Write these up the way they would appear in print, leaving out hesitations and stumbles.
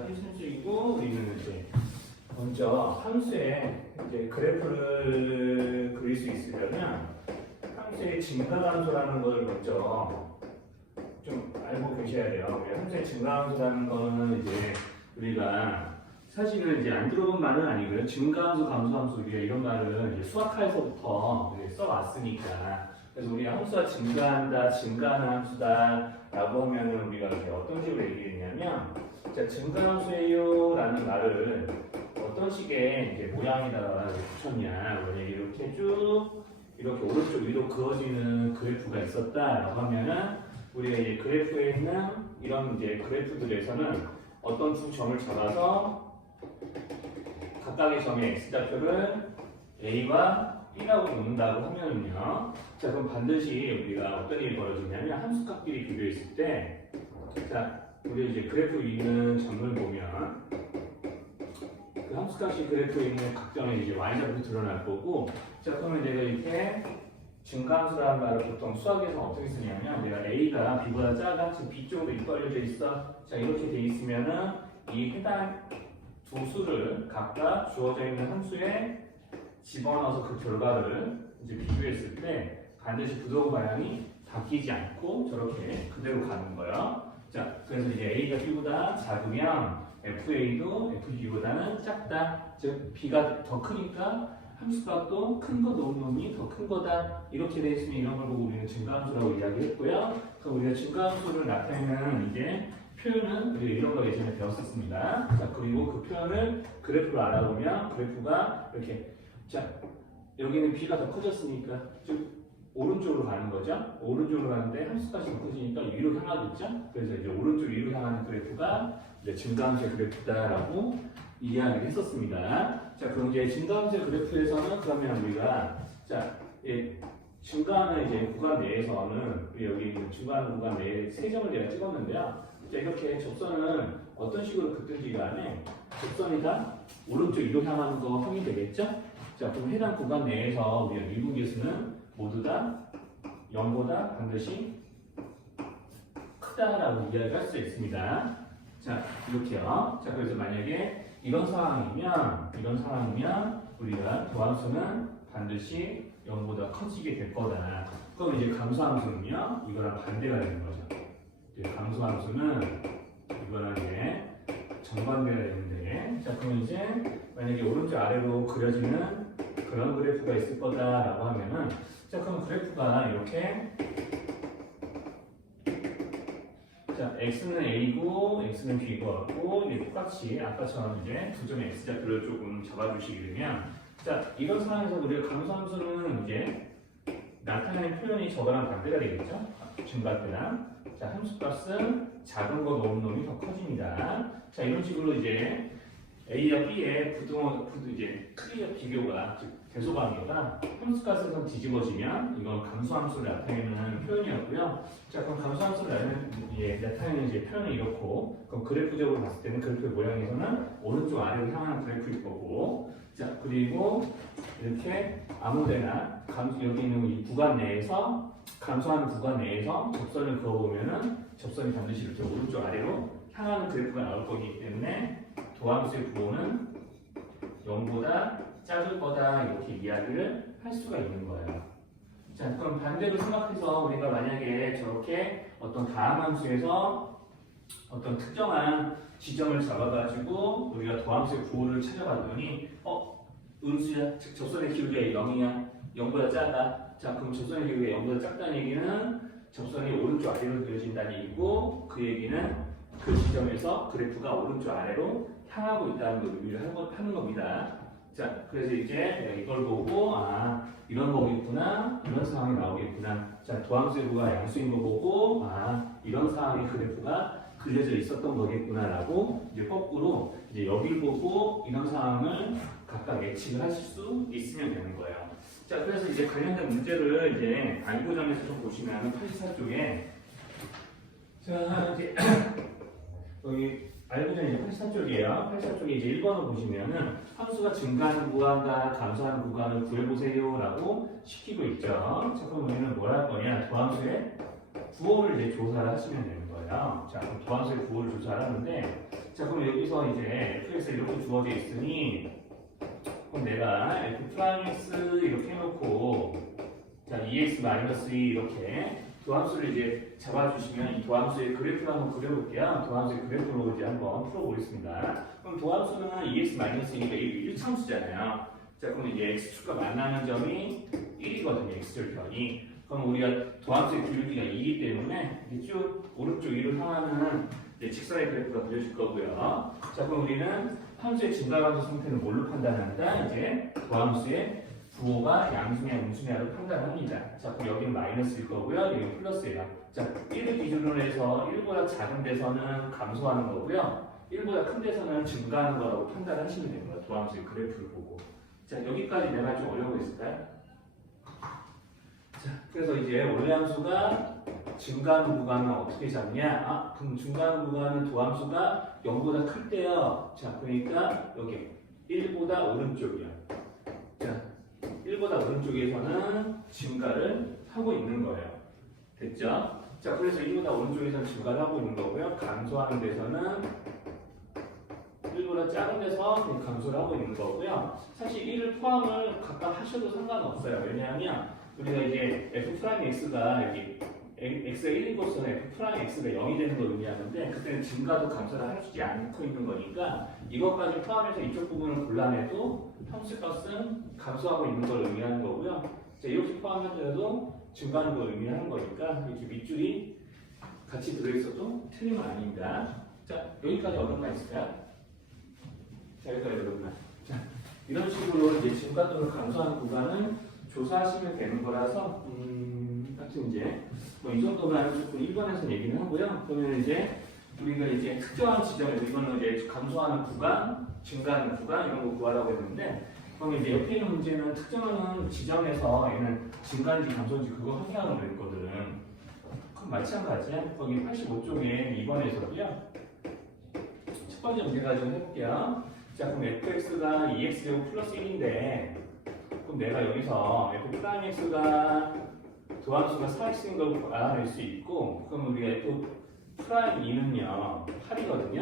판순수이고 우리는 이제 먼저 함수의 이제 그래프를 그릴 수 있으려면 함수의 증가함수라는 걸 먼저 좀 알고 계셔야 돼요. 우리 함수의 증가함수라는 거는 이제 우리가 사실은 이제 안 들어본 말은 아니고요. 증가함수, 감소함수 우리가 이런 말을 이제 수학하에서부터 써왔으니까. 그래서 우리가 함수가 증가한다, 증가하는 함수다라고 하면은 우리가 이제 어떤 식으로 얘기했냐면, 자, 증가함수예요라는 말을 어떤 식의 이제 모양에다가 붙였냐, 만약에 이렇게 쭉 이렇게 오른쪽 위로 그어지는 그래프가 있었다라고 하면은 우리가 이제 그래프에 있는 이런 이제 그래프들에서는 어떤 두 점을 잡아서 각각의 점의 x좌표를 a와 b라고 놓는다고 하면은요. 자, 그럼 반드시 우리가 어떤 일이 벌어지냐면 함수값끼리 비교했을 때, 자, 우리 이제 그래프 위에 있는 점을 보면 그 함수값이 그래프에 있는 각점에 이제 y좌표 드러날 거고, 자, 그러면 내가 이렇게 증가함수라는 말을 보통 수학에서 어떻게 쓰냐면, 내가 a가 b보다 작아, 지금 b 쪽으로 이끌려져 있어. 자, 이렇게 돼 있으면은 이 해당 두 수를 각각 주어져 있는 함수에 집어넣어서 그 결과를 이제 비교했을 때 반드시 부동 방향이 바뀌지 않고 저렇게 그대로 가는 거예요. 자, 그래서 이제 a가 b보다 작으면 fa도 fb보다는 작다. 즉 b가 더 크니까 함수값도 큰 거 놓은 놈이 더 큰 거다. 이렇게 돼 있으면 이런 걸 보고 우리는 증가함수라고 이야기했고요. 그럼 우리가 증가함수를 나타내는 이제 표현은 우리가 이런 거 예전에 배웠었습니다. 자, 그리고 그 표현을 그래프로 알아보면 그래프가 이렇게, 자, 여기는 b가 더 커졌으니까 즉 오른쪽으로 가는 거죠. 오른쪽으로 가는데 함수값이 더 커지니까 위로 향하겠죠. 그래서 이제 오른쪽 위로 향하는 그래프가 이제 증가함수의 그래프다라고 이야기를 했었습니다. 자, 그럼 이제 증가함수의 그래프에서는 그러면 우리가, 자, 증가하는 이제 구간 내에서는 우리 여기 있는 증가하는 구간 내에 세 점을 내가 찍었는데요. 자, 이렇게 접선은 어떤 식으로 긋든지 간에 접선이 다 오른쪽 위로 향하는 거 확인이 되겠죠? 자, 그럼 해당 구간 내에서 우리가 미분계수는 모두 다 0보다 반드시 크다라고 이야기할 수 있습니다. 자, 이렇게요. 자, 그래서 만약에 이런 상황이면 우리가 도함수는 반드시 0보다 커지게 될 거다. 그럼 이제 감소함수는요, 이거랑 반대가 되는 거죠. 감소함수는 이거랑 이제 정반대가 되는데, 자, 그럼 이제 만약에 오른쪽 아래로 그려지는 그런 그래프가 있을 거다라고 하면은, 자, 그럼 그래프가 이렇게, 자, x는 a고 x는 b고 같고 이제 똑같이 아까처럼 이제 두 점의 x좌표를 조금 잡아주시게 되면, 자, 이런 상황에서 우리가 감소함수는 이제 나타내는 표현이 저거랑 반대가 되겠죠? 증가대랑. 자, 함수값은 작은 거 놓은 놈이 더 커집니다. 자, 이런 식으로 이제 A와 B의 이제 크기와 비교가, 즉 대소관계가 함수값에서 뒤집어지면 이건 감소함수를 나타내는 표현이었고요. 자, 그럼 감소함수를 나타내는 이제 표현은 이렇고, 그럼 그래프적으로 봤을 때는 그래프의 모양에서는 오른쪽 아래로 향하는 그래프일 거고, 자, 그리고 이렇게 아무데나 여기 있는 이 구간 내에서 감소하는 구간 내에서 접선을 그어보면은 접선이 반드시 이렇게 오른쪽 아래로 향하는 그래프가 나올 거기 때문에 도함수의 부호는 0보다 작을 거다 이렇게 이야기를 할 수가 있는 거예요. 자, 그럼 반대로 생각해서 우리가 만약에 저렇게 어떤 다함함수에서 어떤 특정한 지점을 잡아가지고 우리가 도함수의 부호를 찾아봤더니 음수야, 즉 접선의 기울기가 0이야, 0보다 작아. 자, 그럼 접선의 기울기가 0보다 작다는 얘기는 접선이 오른쪽 아래로 그려진다는 얘기고, 그 얘기는 그 지점에서 그래프가 오른쪽 아래로 향하고 있다는 걸 의미를 하는 겁니다. 자, 그래서 이제 내가 이걸 보고 이런 거겠구나, 이런 상황이 나오겠구나. 자, 도함수의 부가 양수인 거 보고 이런 상황의 그래프가 그려져 있었던 거겠구나라고 이제 거꾸로 이제 여기를 보고 이런 상황을 각각 예측을 하실 수 있으면 되는 거예요. 자, 그래서 이제 관련된 문제를 이제 알고점에서 좀 보시면 84쪽에, 자, 이제 여기 알고점 이제 84쪽이에요. 84쪽에 이제 1번을 보시면은 함수가 증가하는 구간과 감소하는 구간을 구해보세요라고 시키고 있죠. 자, 그럼 우리는 뭘 할 거냐? 도함수의 부호를 이제 조사를 하시면 되는 거예요. 자, 그럼 도함수의 부호를 조사를 하는데, 자, 그럼 여기서 이제 fx 이렇게 주어져 있으니 그럼 내가 f 프라임 x 이렇게 해놓고 자, 2x-2 이렇게 도함수를 이제 잡아주시면 이 도함수의 그래프를 한번 그려볼게요. 도함수의 그래프로 이제 한번 풀어보겠습니다. 그럼 도함수는 2x-2니까 1참수잖아요. 자, 그럼 이제 x축과 만나는 점이 1이거든요. x절편이. 그럼 우리가 도함수의 기울기가 2이기 때문에 이렇게 쭉 오른쪽 위로 향하는 이제 직선의 그래프가 그려질 거고요. 자, 그럼 우리는 함수의 증가함수 상태는 뭘로 판단한다? 이제 도함수의 부호가 양수냐 음수냐로 판단합니다. 자, 그럼 여기는 마이너스일 거고요. 여기는 플러스예요. 자, 1을 기준으로 해서 1보다 작은 데서는 감소하는 거고요. 1보다 큰 데서는 증가하는 거라고 판단하시면 됩니다. 도함수의 그래프를 보고. 자, 여기까지 내가 좀 어려워 있을까요? 자, 그래서 이제 원래 함수가 증가하는 구간은 어떻게 잡냐? 그럼 증가하는 구간은 도함수가 0보다 클 때요. 자, 그러니까 여기 1보다 오른쪽이요. 자, 1보다 오른쪽에서는 증가를 하고 있는 거예요. 됐죠? 자, 그래서 1보다 오른쪽에서는 증가를 하고 있는 거고요. 감소하는 데서는 1보다 작은 데서 그냥 감소를 하고 있는 거고요. 사실 1을 포함을 각각 하셔도 상관없어요. 왜냐하면 우리가 이제 f'x가 여기 x가 1인 곳은 f'x가 0이 되는 걸 의미하는데 그때는 증가도 감소를 해주지 않고 있는 거니까 이것까지 포함해서 이쪽 부분을 골라내도 함수 값은 감소하고 있는 걸 의미하는 거고요. 자, 이렇게 포함하더라도 증가하는 걸 의미하는 거니까 이렇게 밑줄이 같이 들어있어도 틀림은 아닙니다. 자, 여기까지 어떤 말 있을까요? 자, 여기까지 어떤 말. 자, 이런 식으로 이제 증가 또는 감소하는 구간을 조사하시면 되는 거라서 하여튼 이제 뭐 이 정도만 조금 1번에서 얘기는 하고요. 그러면 이제 우리가 이제 특정한 지점에서 이거는 이제 감소하는 구간, 증가하는 구간 이런 거 구하라고 했는데 그러면 이제 옆에 있는 문제는 특정한 지점에서 얘는 증가인지 감소인지 그거 확인하는 거 있거든. 그럼 마찬가지야. 거기 85쪽에 2번에서도요. 첫 번째 문제 가지고 해볼게요. 자, 그럼 fx가 2x제곱 플러스 1인데 그럼 내가 여기서 f'x가 도함수가 4x인 걸 알아낼 수 있고 그럼 우리가 f'2는요 8이거든요.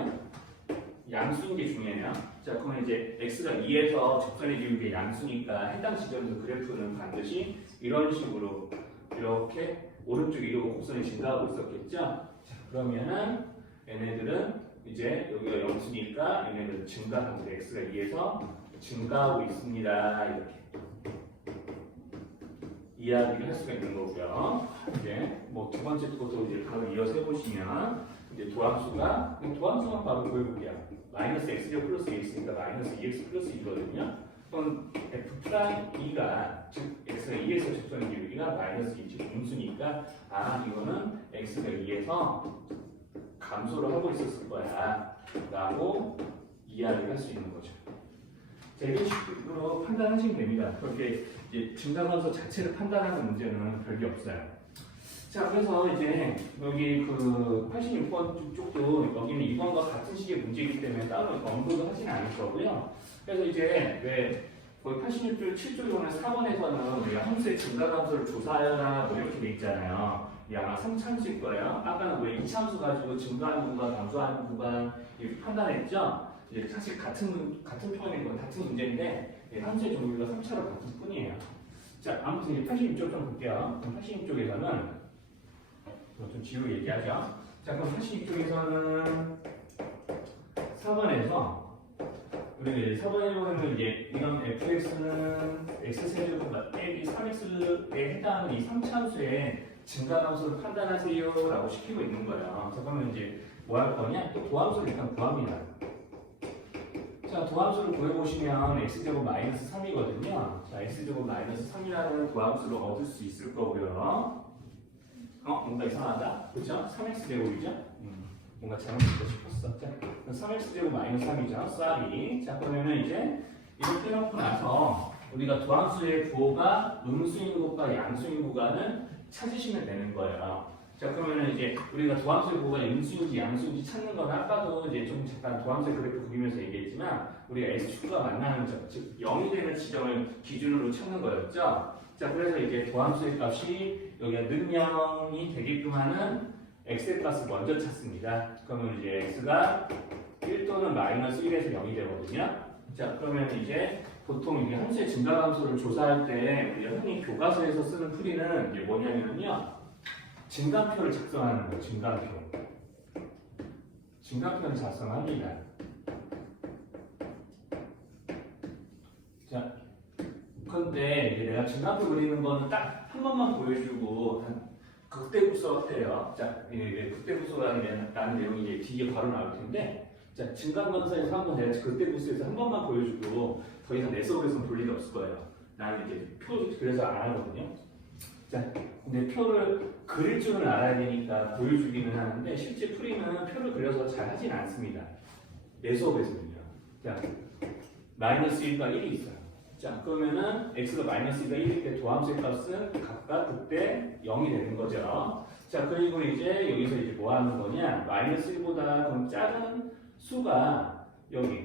양수인 게 중요해요. 자, 그러면 이제 x가 2에서 접선의 기울기 양수니까 해당 지점에서 그래프는 반드시 이런 식으로 이렇게 오른쪽 위로 곡선이 증가하고 있었겠죠. 자, 그러면은 얘네들은 이제 여기가 영수니까 얘네들은 증가하면서 x가 2에서 증가하고 있습니다. 이렇게 이야기를 할 수가 있는 거고요. 이제 뭐 두 번째 것도 이제 바로 이어서 해보시면 이제 도함수만 바로 보여볼게요. 마이너스 x제곱 플러스 2x니까 마이너스 2x 플러스 2거든요. 그럼 f'2가 즉 x가 2에서 접선의 기울기가 마이너스 2, 즉 음수니까 이거는 x가 2에서 감소를 하고 있었을 거야 라고 이야기를 할 수 있는 거죠. 자, 이런 식으로 판단하시면 됩니다. 그렇게 이제 증가함수 자체를 판단하는 문제는 별게 없어요. 자, 그래서 이제 여기 그 86번 쪽도 여기는 이번과 같은 식의 문제이기 때문에 따로 언급을 하지는 않을 거고요. 그래서 이제 왜 거기 86쪽 7쪽에 4번에서는 우리가 함수의 증가함수를 조사하라 뭐 이렇게 돼 있잖아요. 이 아마 3참수일 거예요. 아까는 왜 2참수 가지고 증가하는 구간, 감소하는 구간 이렇게 판단했죠. 이제 사실 같은 표현이고 같은 문제인데 함수의 종류가 3차로 바뀔 뿐이에요. 자, 아무튼 이제 86쪽 좀 볼게요. 그럼 86쪽에서는 좀 지우고 얘기하죠. 자, 그럼 86쪽에서는 4번에서 우리가 이제 4번에 보면 이제 이런 fx는 x세제곱 빼기 3x에 해당하는 이 3차함수의 증가함수를 판단하세요라고 시키고 있는 거예요. 자, 그러면 이제 뭐 할 거냐? 또 도함수를 일단 구합니다. 자, 도함수를 구해보시면 x제곱 마이너스 3이거든요. 자, x제곱 마이너스 3이라는 도함수를 얻을 수 있을 거고요. 뭔가 이상하다? 그렇죠? 3x제곱이죠? 뭔가 잘못했다 싶었어. 자, 3x제곱 마이너스 3이죠. 쌀이. 자, 그러면은 이제 이렇게 해놓고 나서 우리가 도함수의 부호가 음수인 곳과 양수인 구간을 찾으시면 되는 거예요. 자, 그러면 이제 우리가 도함수의 부호가 음수인지 양수인지 찾는 건 아까도 이제 좀 잠깐 도함수의 그래프 그리면서 얘기했지만 우리가 x축과 만나는 점, 즉 0이 되는 지점을 기준으로 찾는 거였죠. 자, 그래서 이제 도함수의 값이 여기가 능명이 되게끔 하는 x의 값을 먼저 찾습니다. 그러면 이제 x가 1 또는 마이너스 1에서 0이 되거든요. 자, 그러면 이제 보통 이게 함수의 증가함수를 조사할 때 우리가 흔히 교과서에서 쓰는 풀이는 이게 뭐냐면요. 증가표를 작성하는 거예요. 증가표. 증가표를 작성합니다. 자, 근데 이제 내가 증가표 그리는 거는 딱 한 번만 보여주고 극대국소 같아요. 자, 이게 극대국소라는 내용이 이제 뒤에 바로 나올 텐데, 자, 증강건설에서 한번 내가 극대국소에서 한 번만 보여주고 더 이상 내 수업에서는 볼 일이 없을 거예요. 나는 이제 표 그래서 안 하거든요. 자, 근데 표를 그릴 줄은 알아야 되니까 보여주기는 하는데 실제 풀이는 표를 그려서 잘 하진 않습니다. 내 수업에서는요. 자, 마이너스 1과 1이 있어요. 자, 그러면은 x가 마이너스 2가 1일 때 도함수의 값은 각각 그때 0이 되는 거죠. 자, 그리고 이제 여기서 이제 뭐 하는 거냐? 마이너스 1보다 그럼 작은 수가 여기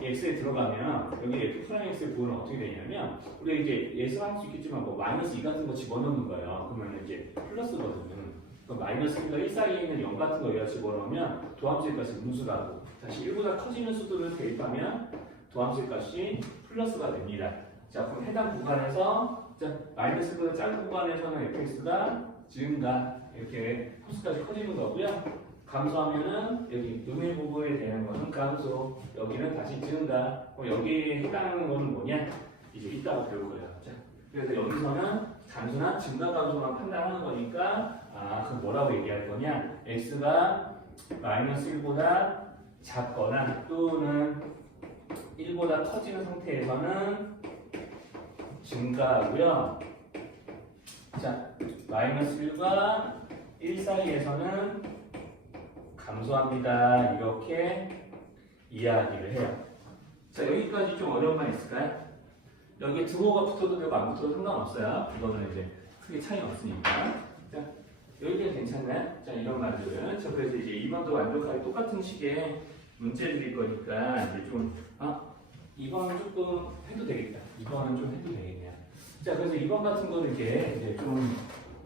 x에 들어가면 여기 f 프라임 x의 부호는 어떻게 되냐면 우리가 이제 예상할 수 있겠지만 뭐 마이너스 2 같은 거 집어넣는 거예요. 그러면 이제 플러스거든요. 그럼 마이너스 1과 1 사이에 있는 0 같은 거 여기다 집어넣으면 도함수의 값이 음수라고. 다시 1보다 커지는 수들을 대입하면 도함수의 값이 플러스가 됩니다. 자, 그럼 해당 구간에서 마이너스보다 작은 구간에서는 fx가 증가 이렇게 함수까지 커지는 거고요. 감소하면은 여기 음의 부분에 대한 거는 감소, 여기는 다시 증가. 그럼 여기에 해당하는 거는 뭐냐? 이제 이따가 배울 거예요. 자, 그래서 여기서는 단순한 증가 감소만 판단하는 거니까 그럼 뭐라고 얘기할 거냐? x가 마이너스 1보다 작거나 또는 1보다 커지는 상태에서는 증가하고요. 자, 마이너스 1과 1 사이에서는 감소합니다. 이렇게 이야기를 해요. 자, 여기까지 좀 어려운 말 있을까요? 여기에 등호가 붙어도 되고 안 붙어도 상관없어요. 이거는 이제 크게 차이가 없으니까. 자, 여기까지 괜찮나요? 자, 이런 말들은. 자, 그래서 이제 2번도 완벽하게 똑같은 식의 문제 드릴 거니까 이제 좀 2번은 조금 해도 되겠다. 2번은 좀 해도 되겠네요. 자, 그래서 2번 같은 거는 이제 좀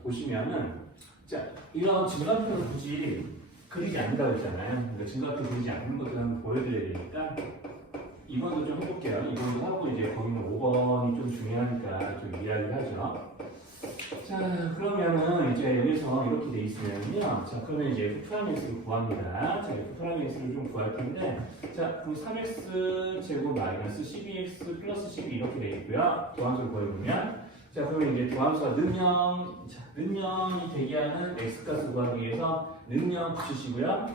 보시면은 자, 이런 증가표를 굳이 그리지 않는다고 했잖아요. 그러니까 증가표 그리지 않는 것들 한번 보여드려야 되니까 2번도 좀 해볼게요. 2번도 하고 이제 거기는 5번이 좀 중요하니까 좀 이야기를 하죠. 자, 그러면은 이제 여기서 이렇게 돼 있으면요. 자, 그러면 이제 f 프라임 x를 구합니다. 자, f 프라임 x를 좀 구할 텐데, 자, 그럼 3x 제곱 마이너스 12x 플러스 12 이렇게 돼 있고요. 도함수를 구해보면, 자, 그러면 이제 도함수가 는영이 되게 하는 x 값을 구하기 위해서 는영 붙이시고요.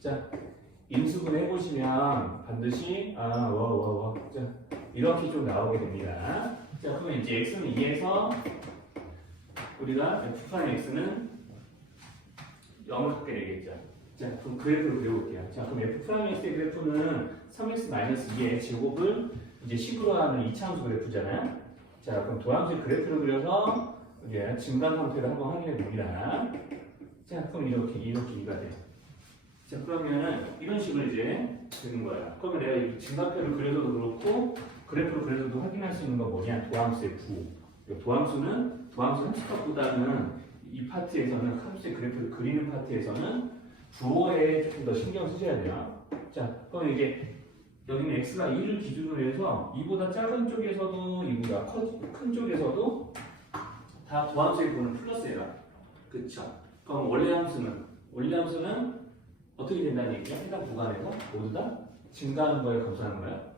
자, 인수분 해보시면 반드시 자, 이렇게 좀 나오게 됩니다. 자, 그러면 이제 x는 2에서 우리가 f 프라임 x는 0을 갖게 되겠죠. 자, 그럼 그래프를 그려볼게요. 자, 그럼 f 프라임 x의 그래프는 3x-2의 제곱을 이제 식으로 하는 2차 함수 그래프잖아요. 자, 그럼 도함수의 그래프를 그려서 이제 증가 상태를 한번 확인해 봅니다. 자, 그럼 이렇게 2가 돼요. 자, 그러면은 이런 식으로 이제 되는 거예요. 그러면 내가 이 증가표를 그려도 그렇고 그래프를 그려도 확인할 수 있는 건 뭐냐? 도함수의 부호. 도함수 함수값보다는 이 파트에서는 함수의 그래프를 그리는 파트에서는 부호에 조금 더 신경 쓰셔야 돼요. 자, 그럼 이게 여기는 x가 2를 기준으로 해서 2보다 작은 쪽에서도 2보다 큰 쪽에서도 다 도함수의 부호는 플러스예요. 그쵸? 그럼 원래 함수는 어떻게 된다는 얘기죠? 해당 구간에서 모두 다 증가하는 거예요, 감소하는 거예요?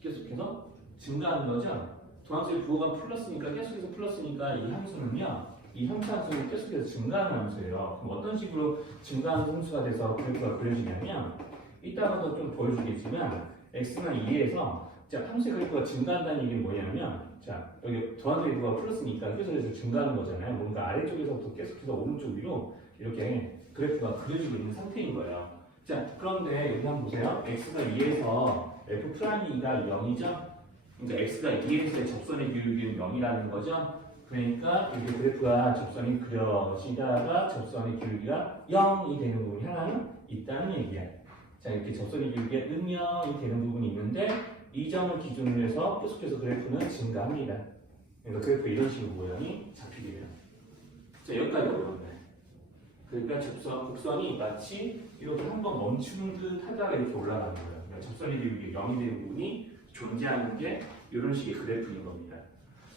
계속해서 증가하는 거죠? 도함수의 부호가 플러스니까 계속해서 플러스니까 이 함수는요, 이 함수는 계속해서 증가하는 함수예요. 그럼 어떤 식으로 증가하는 함수가 돼서 그래프가 그려지냐면 이따가도 좀 보여주겠지만 x는 2에서 자, 함수의 그래프가 증가한다는 얘기는 뭐냐면 자, 여기 도함수의 부호가 플러스니까 계속해서 증가하는 거잖아요. 뭔가 아래쪽에서부터 계속해서 오른쪽 위로 이렇게 그래프가 그려지고 있는 상태인 거예요. 자, 그런데 여기 한번 보세요. x가 2에서 f 프라임 2가 0이죠? 그러니까 x가 2에서의 접선의 기울기는 0이라는 거죠. 그러니까 이렇게 그래프가 접선이 그려지다가 접선의 기울기가 0이 되는 부분이 하나는 있다는 얘기야. 자, 이렇게 접선의 기울기가 음영이 되는 부분이 있는데 이 점을 기준으로 해서 계속해서 그래프는 증가합니다. 그러니까 그래프 이런 식으로 모양이 잡히게 돼요. 자, 여기까지 어려운데. 그러니까 곡선이 마치 이렇게 한번 멈추는 듯 하다가 이렇게 올라가는 거예요. 그러니까 접선이 되고 0이 되는 부분이 존재하는 게 이런 식의 그래프인 겁니다.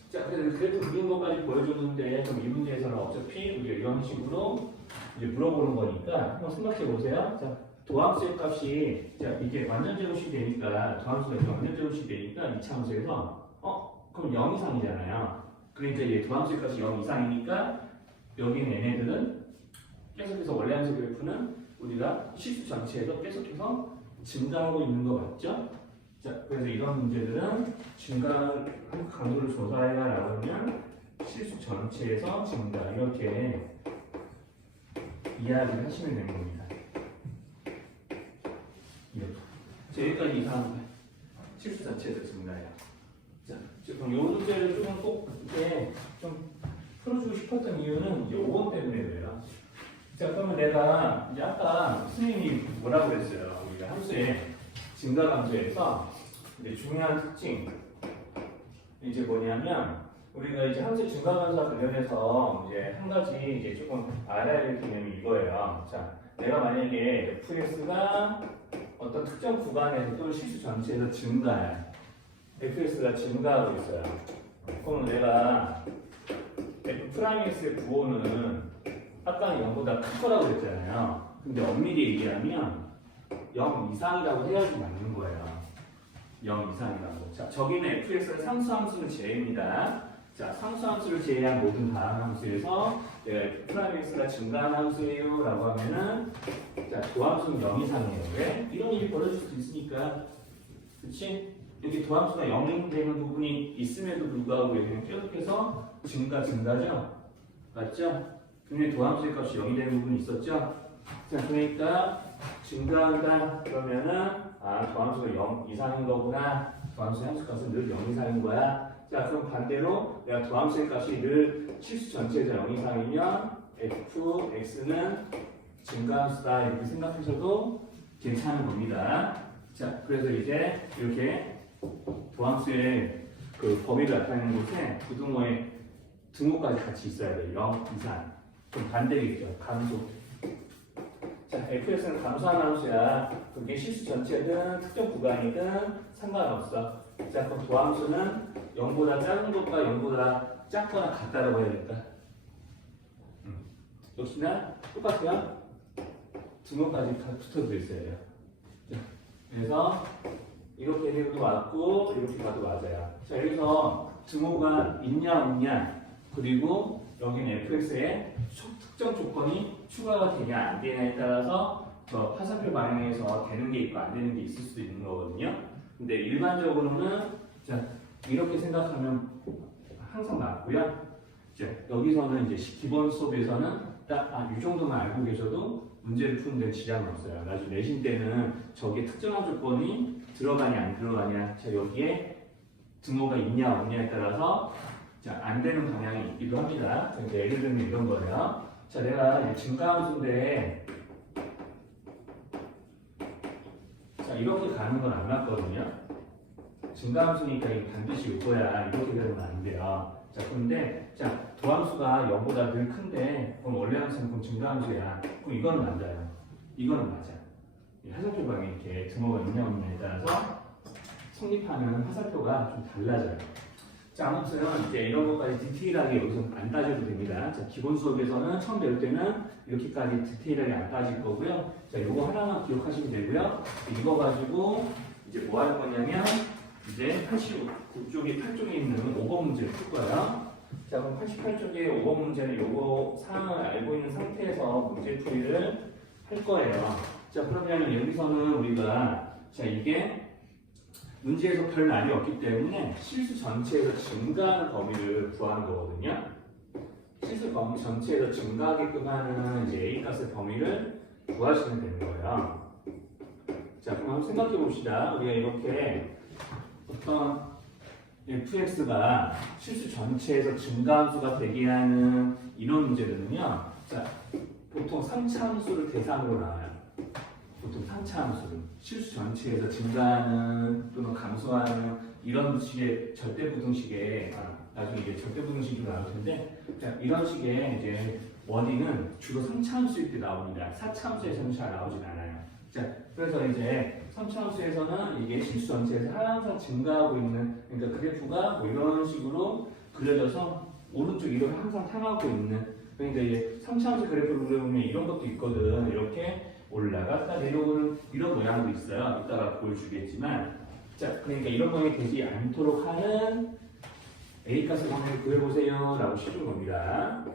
자, 그래서 그래프 그린 것까지 보여줬는데 그럼 이 문제에서는 어차피 우리가 이런 식으로 이제 물어보는 거니까 한번 생각해 보세요. 자, 도함수의 값이 자 이게 완전 제곱식이 되니까 도함수가 이렇게 완전 제곱식이 되니까 이차함수에서 그럼 0 이상이잖아요. 그러니까 이제 도함수의 값이 0 이상이니까 여기 있는 얘네들은 계속해서 원래 함수 그래프는 우리가 실수 전체에서 계속해서 증가하고 있는 거 맞죠? 자, 그래서 이런 문제들은 증가한 강도를 조사해야 나오면 실수 전체에서 증가 이렇게 이야기를 하시면 되는 겁니다. 이렇게. 자, 여기까지 이상한 실수 전체에서 증가해요. 자, 그럼 이 문제를 조금 꼭 이렇게 좀 풀어주고 싶었던 이유는 이제 5번 때문에 그래요. 자, 그러면 내가 이제 아까 선생님이 뭐라고 그랬어요? 우리가 함수의 증가 감소에서 중요한 특징 이제 뭐냐면 우리가 이제 함수 증가 감소와 관련해서 이제 한 가지 이제 조금 알아야 될 개념이 이거예요. 자, 내가 만약에 fs가 어떤 특정 구간에서 또는 실수 전체에서 증가해. fs가 증가하고 있어요. 그럼 내가 f'x의 부호는 아까는 0보다 큰 거라고 그랬잖아요. 근데 엄밀히 얘기하면 0 이상이라고 해야지 맞는 거예요. 0 이상이라고. 자, 저기는 fx는 상수함수는 제외입니다. 자, 상수함수를 제외한 모든 다른 함수에서 내가 f'x가 증가한 함수예요 라고 하면은 자, 도함수는 0 이상이에요. 왜? 이런 일이 벌어질 수도 있으니까. 그치? 이렇게 도함수가 0이 되는 부분이 있음에도 불구하고 여기는 계속해서 증가죠? 맞죠? 근데 도함수의 값이 0이 되는 부분이 있었죠? 자, 그러니까 증가한다 그러면은 도함수가 0 이상인 거구나. 도함수의 함수값은 늘 0 이상인 거야. 자, 그럼 반대로 내가 도함수의 값이 늘 실수 전체에서 0 이상이면 fx는 증가함수다 이렇게 생각하셔도 괜찮은 겁니다. 자, 그래서 이제 이렇게 도함수의 그 범위를 나타내는 곳에 부등호의 등호까지 같이 있어야 돼요. 0 이상. 그럼 반대겠죠. 감소. 자, fx는 감소한 함수야. 그게 실수 전체든 특정 구간이든 상관없어. 자, 그럼 도함수는 0보다 작은 것과 0보다 작거나 같다라고 해야 될까? 역시나 똑같아요. 등호까지 다 붙어져 있어야 돼요. 자, 그래서 이렇게 해도 맞고 이렇게 가도 맞아요. 자, 여기서 등호가 있냐 없냐 그리고 여기는 fx의 특정 조건이 추가가 되냐 안 되냐에 따라서 화살표 방향에서 되는 게 있고 안 되는 게 있을 수도 있는 거거든요. 근데 일반적으로는 자, 이렇게 생각하면 항상 맞고요. 이제 여기서는 이제 기본 수업에서는 딱 이 정도만 알고 계셔도 문제를 푸는데 지장은 없어요. 나중에 내신 때는 저게 특정한 조건이 들어가냐 안 들어가냐 자, 여기에 등호가 있냐 없냐에 따라서 자, 안 되는 방향이 있기도 합니다. 자, 이제 예를 들면 이런 거예요. 자, 내가 증가함수인데 자, 이렇게 가는 건 안 맞거든요. 증가함수니까 이게 반드시 이거야. 이렇게 되면 안 돼요. 자, 그런데 자, 도함수가 0보다 늘 큰데 그럼 원래 함수는 그럼 증가함수야. 그럼 이거는 맞아요. 이거는 맞아. 화살표 방향이 이렇게 등호가 있냐 없냐에 따라서 성립하는 화살표가 좀 달라져요. 자, 아무튼 이제 이런 것까지 디테일하게 여기서 안 따져도 됩니다. 자, 기본 수업에서는 처음 배울 때는 이렇게까지 디테일하게 안 따질 거고요. 자, 요거 하나만 기억하시면 되고요. 이거 가지고 이제 뭐 하는 거냐면 이제 89쪽에 8쪽에 있는 5번 문제를 풀 거예요. 자, 그럼 88쪽에 5번 문제는 요거 사항을 알고 있는 상태에서 문제 풀이를 할 거예요. 자, 그러면 여기서는 우리가 자, 이게 문제에서 별 날이 없기 때문에 실수 전체에서 증가하는 범위를 구하는 거거든요. 실수 범위 전체에서 증가하게끔 하는 이제 A 값의 범위를 구하시면 되는 거예요. 자, 그럼 한번 생각해 봅시다. 우리가 이렇게 어떤 fx가 실수 전체에서 증가함수가 되게 하는 이런 문제들은요. 자, 보통 3차 함수를 대상으로 나와요. 보통 3차 함수를 실수 전체에서 증가하는 또는 감소하는 이런 식의 절대부등식에 나중에 이제 절대부등식으로 나올 텐데 자, 이런 식의 이제 원인은 주로 3차함수일 때 나옵니다. 4차함수에서는 잘 나오진 않아요. 자, 그래서 이제 3차함수에서는 이게 실수 전체에서 항상 증가하고 있는, 그러니까 그래프가 뭐 이런 식으로 그려져서 오른쪽 이렇게 항상 향하고 있는, 그러니까 이제 3차함수 그래프를 그려보면 이런 것도 있거든. 이렇게 올라갔다 내려오는 이런 모양도 있어요. 이따가 보여주겠지만, 자, 그러니까 이런 모양이 되지 않도록 하는 A값의 범위를 구해보세요 라고 시킨 겁니다.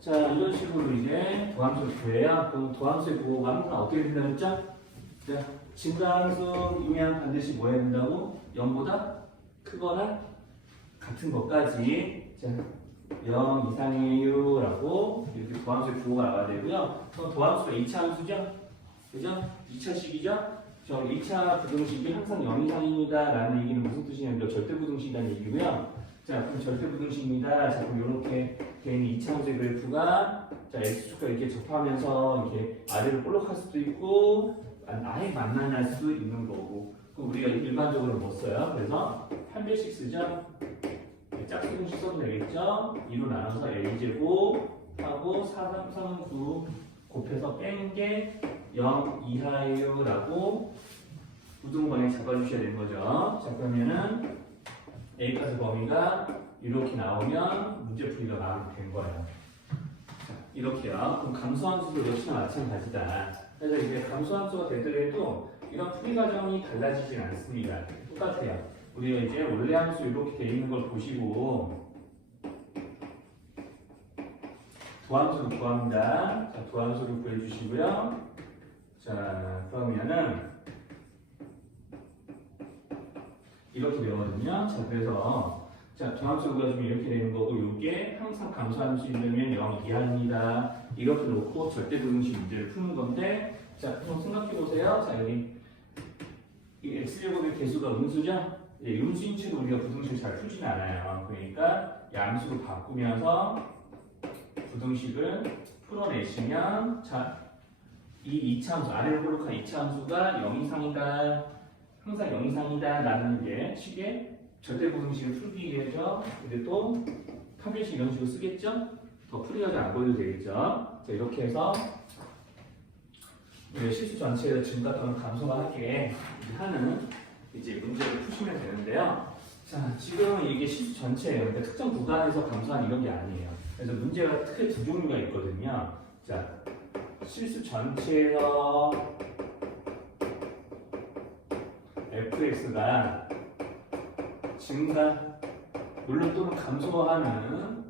자, 이런 식으로 이제 도함수를 구해요. 그럼 도함수의 부호가 항상 어떻게 된다고 했죠? 자, 증가함수이면 반드시 뭐 해야 된다고? 0보다 크거나 같은 것까지, 자, 0 이상이에요 라고 이렇게 도함수의 부호가 나와야 되고요. 그럼 도함수가 2차 함수죠? 그죠? 2차식이죠? 저 2차 부등식이 항상 0 이상입니다 라는 얘기는 무슨 뜻이냐면 절대 부등식이라는 얘기고요. 자, 그럼 절대 부등식입니다. 자, 그럼 이렇게 된 2차 함수의 그래프가, 자, x축과 이렇게 접하면서 이렇게 아래로 볼록할 수도 있고 아예 만나날 수도 있는 거고. 그럼 우리가 일반적으로 뭐 써요? 그래서 판별식 쓰죠? 짝수등식 써도 되겠죠? 2로 나눠서 a제곱하고 4, 3, 3, 9 곱해서 뺀 게 0 이하예요 라고 부등번에 잡아주셔야 되는 거죠. 자, 그러면은 A값의 범위가 이렇게 나오면 문제풀이가 마무리된 거예요. 자, 이렇게요. 그럼 감소함수도 역시나 마찬가지다. 그래서 이제 감소함수가 되더라도 이런 풀이 과정이 달라지진 않습니다. 똑같아요. 우리가 이제 원래 함수 이렇게 되어 있는 걸 보시고 도함수를 구합니다. 자, 도함수를 구해주시고요. 자, 그러면은 이렇게 되거든요. 자, 그래서 자, 도함수 구해주면 이렇게 되는 거고, 이게 항상 감소함수이면 0 이하입니다. 이렇게 놓고 절대 부등식 문제를 푸는 건데, 자, 한번 생각해 보세요. 자, 여기 이 x제곱의 개수가 음수죠? 음수인 채로 우리가 부등식을 잘 풀지는 않아요. 그러니까 양수로 바꾸면서 부등식을 풀어내시면, 자, 이 2차 함수, 아래로 볼록한 2차 함수가 0 이상이다, 항상 0 이상이다 라는 게 식의 절대 부등식을 풀기 위해서, 근데 또 판별식 이런 식으로 쓰겠죠? 더 풀이하지 안 보여도 되겠죠? 자, 이렇게 해서 실수 전체에서 증가 또는 감소가 하게 하는 이제 문제를 푸시면 되는데요. 자, 지금 이게 실수 전체예요. 그러니까 특정 구간에서 감소한 이런 게 아니에요. 그래서 문제가 크게 두 종류가 있거든요. 자, 실수 전체에서 fx가 증가, 물론 또는 감소하는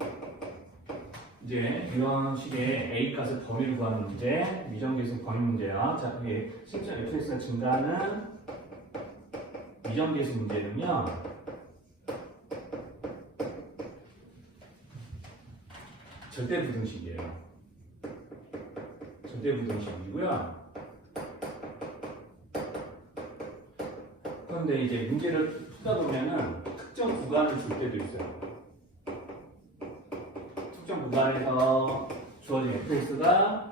이제 이런 식의 a 값의 범위를 구하는 문제, 미정계수 범위 문제야. 자, 그게 실제 fx가 증가하는 미정계수 문제는요, 절대 부등식이에요. 절대 부등식이고요. 그런데 이제 문제를 풀다 보면은 특정 구간을 줄 때도 있어요. 특정 구간에서 주어진 fx가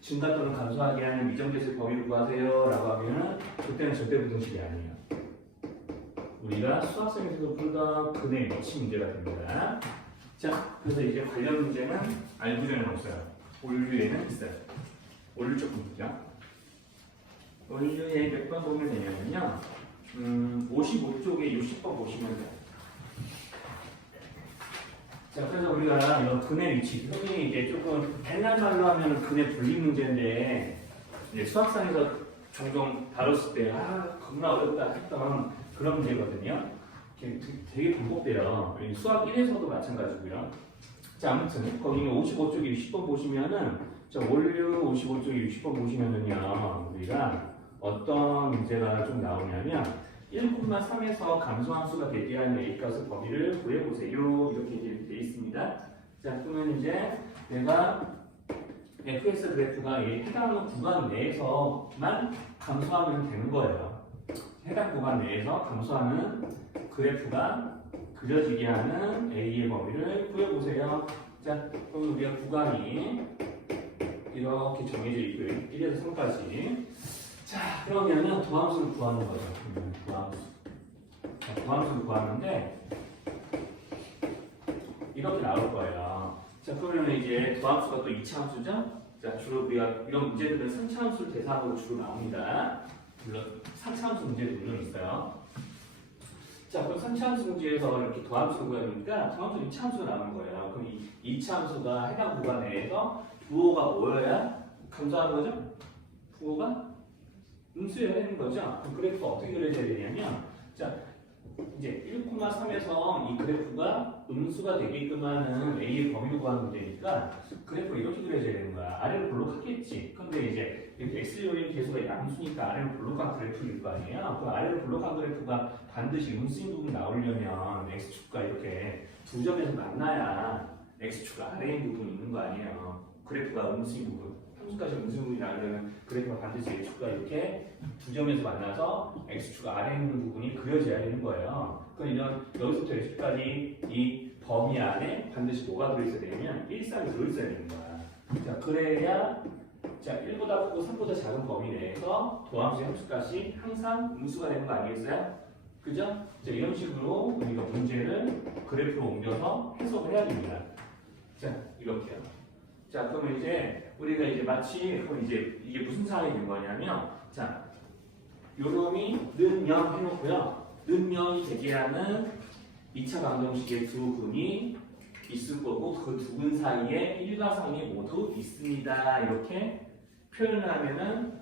증가 또는 감소하게 하는 미정계수의 범위를 구하세요 라고 하면은 그때는 절대 부등식이 아니에요. 우리가 수학생에서도 풀던 근의 미치 문제가 됩니다. 자, 그래서 이제 관련 문제는 알구류에는 없어요. 올류에는 있어요. 올류 조금 있죠. 올류에 몇 번 보면 되냐면요. 55쪽에 60번 보시면 돼요. 자, 그래서 우리가 이런 근의 위치, 흔히 이제 조금 옛날 말로 하면 근의 분리 문제인데, 이제 수학상에서 종종 다뤘을 때, 겁나 어렵다 했던 그런 문제거든요. 되게 반복돼요. 수학 1에서도 마찬가지고요. 자, 아무튼 거기 55쪽에 60번 보시면은, 자, 올류 55쪽에 60번 보시면은요, 우리가 어떤 문제가 좀 나오냐면 1,3에서 감소함수가 대기하는 A값의 범위를 구해보세요. 이렇게 되어 있습니다. 자, 그러면 이제 내가 fx 그래프가 해당하는 구간 내에서만 감소하면 되는 거예요. 해당 구간 내에서 감소하는 그래프가 그려지게 하는 A의 범위를 구해보세요. 자, 그럼 우리가 구간이 이렇게 정해져 있고요. 1에서 3까지. 자, 그러면은 도함수를 구하는 거죠. 도함수. 자, 도함수를 구하는데, 이렇게 나올 거예요. 자, 그러면 이제 도함수가 또 2차 함수죠? 자, 주로 우리가 이런 문제들은 3차 함수를 대상으로 주로 나옵니다. 물론 3차 함수 문제도 물론 있어요. 자, 그럼 3차 함수 문제에서 이렇게 도함수를 구하니까 도함수 2차 함수가 나오는 거예요. 그럼 이 2차 함수가 해당 구간 내에서 부호가 뭐여야 감소하는 거죠? 부호가 음수여야 되는 거죠? 그럼 그래프가 어떻게 그려져야 되냐면, 자, 이제 1,3에서 이 그래프가 음수가 되게끔 하는 A의 범위를 구하는 문제니까 그래프를 이렇게 그려져야 되는 거야. 아래로 볼록하겠지. 근데 이제 이렇게 X요인 계수가 양수니까 아래로 볼록한 그래프일 거 아니에요. 그 아래로 볼록한 그래프가 반드시 음수인 부분이 나오려면 X축과 이렇게 두 점에서 만나야 X축 아래인 부분이 있는 거 아니에요. 그래프가 음수인 부분. 함수까지 음수인 부분이 나오려면 그래프가 반드시 X축과 이렇게 두 점에서 만나서 X축 아래에 있는 부분이 그려져야 되는 거예요. 그럼 여기서부터 X축까지 이 범위 안에 반드시 뭐가 들어있어야 되냐면 1, 3이 들어있어야 되는 거야. 자, 그래야 자 1보다 크고 3보다 작은 범위 내에서 도함수의 함수값이 항상 음수가 되는 거 아니겠어요? 그죠? 자, 이런 식으로 우리가 문제를 그래프로 옮겨서 해석을 해야 됩니다. 자, 이렇게요. 자, 그러면 이제 우리가 이제 마치 그럼 이제 이게 무슨 상황이 된 거냐면, 자, 요놈이 는 0 해놓고요. 는 0이 되게 하는 2차 방정식의 두 근이 있을 거고 그 두 근 사이에 일가상이 모두 있습니다. 이렇게 표현을 하면은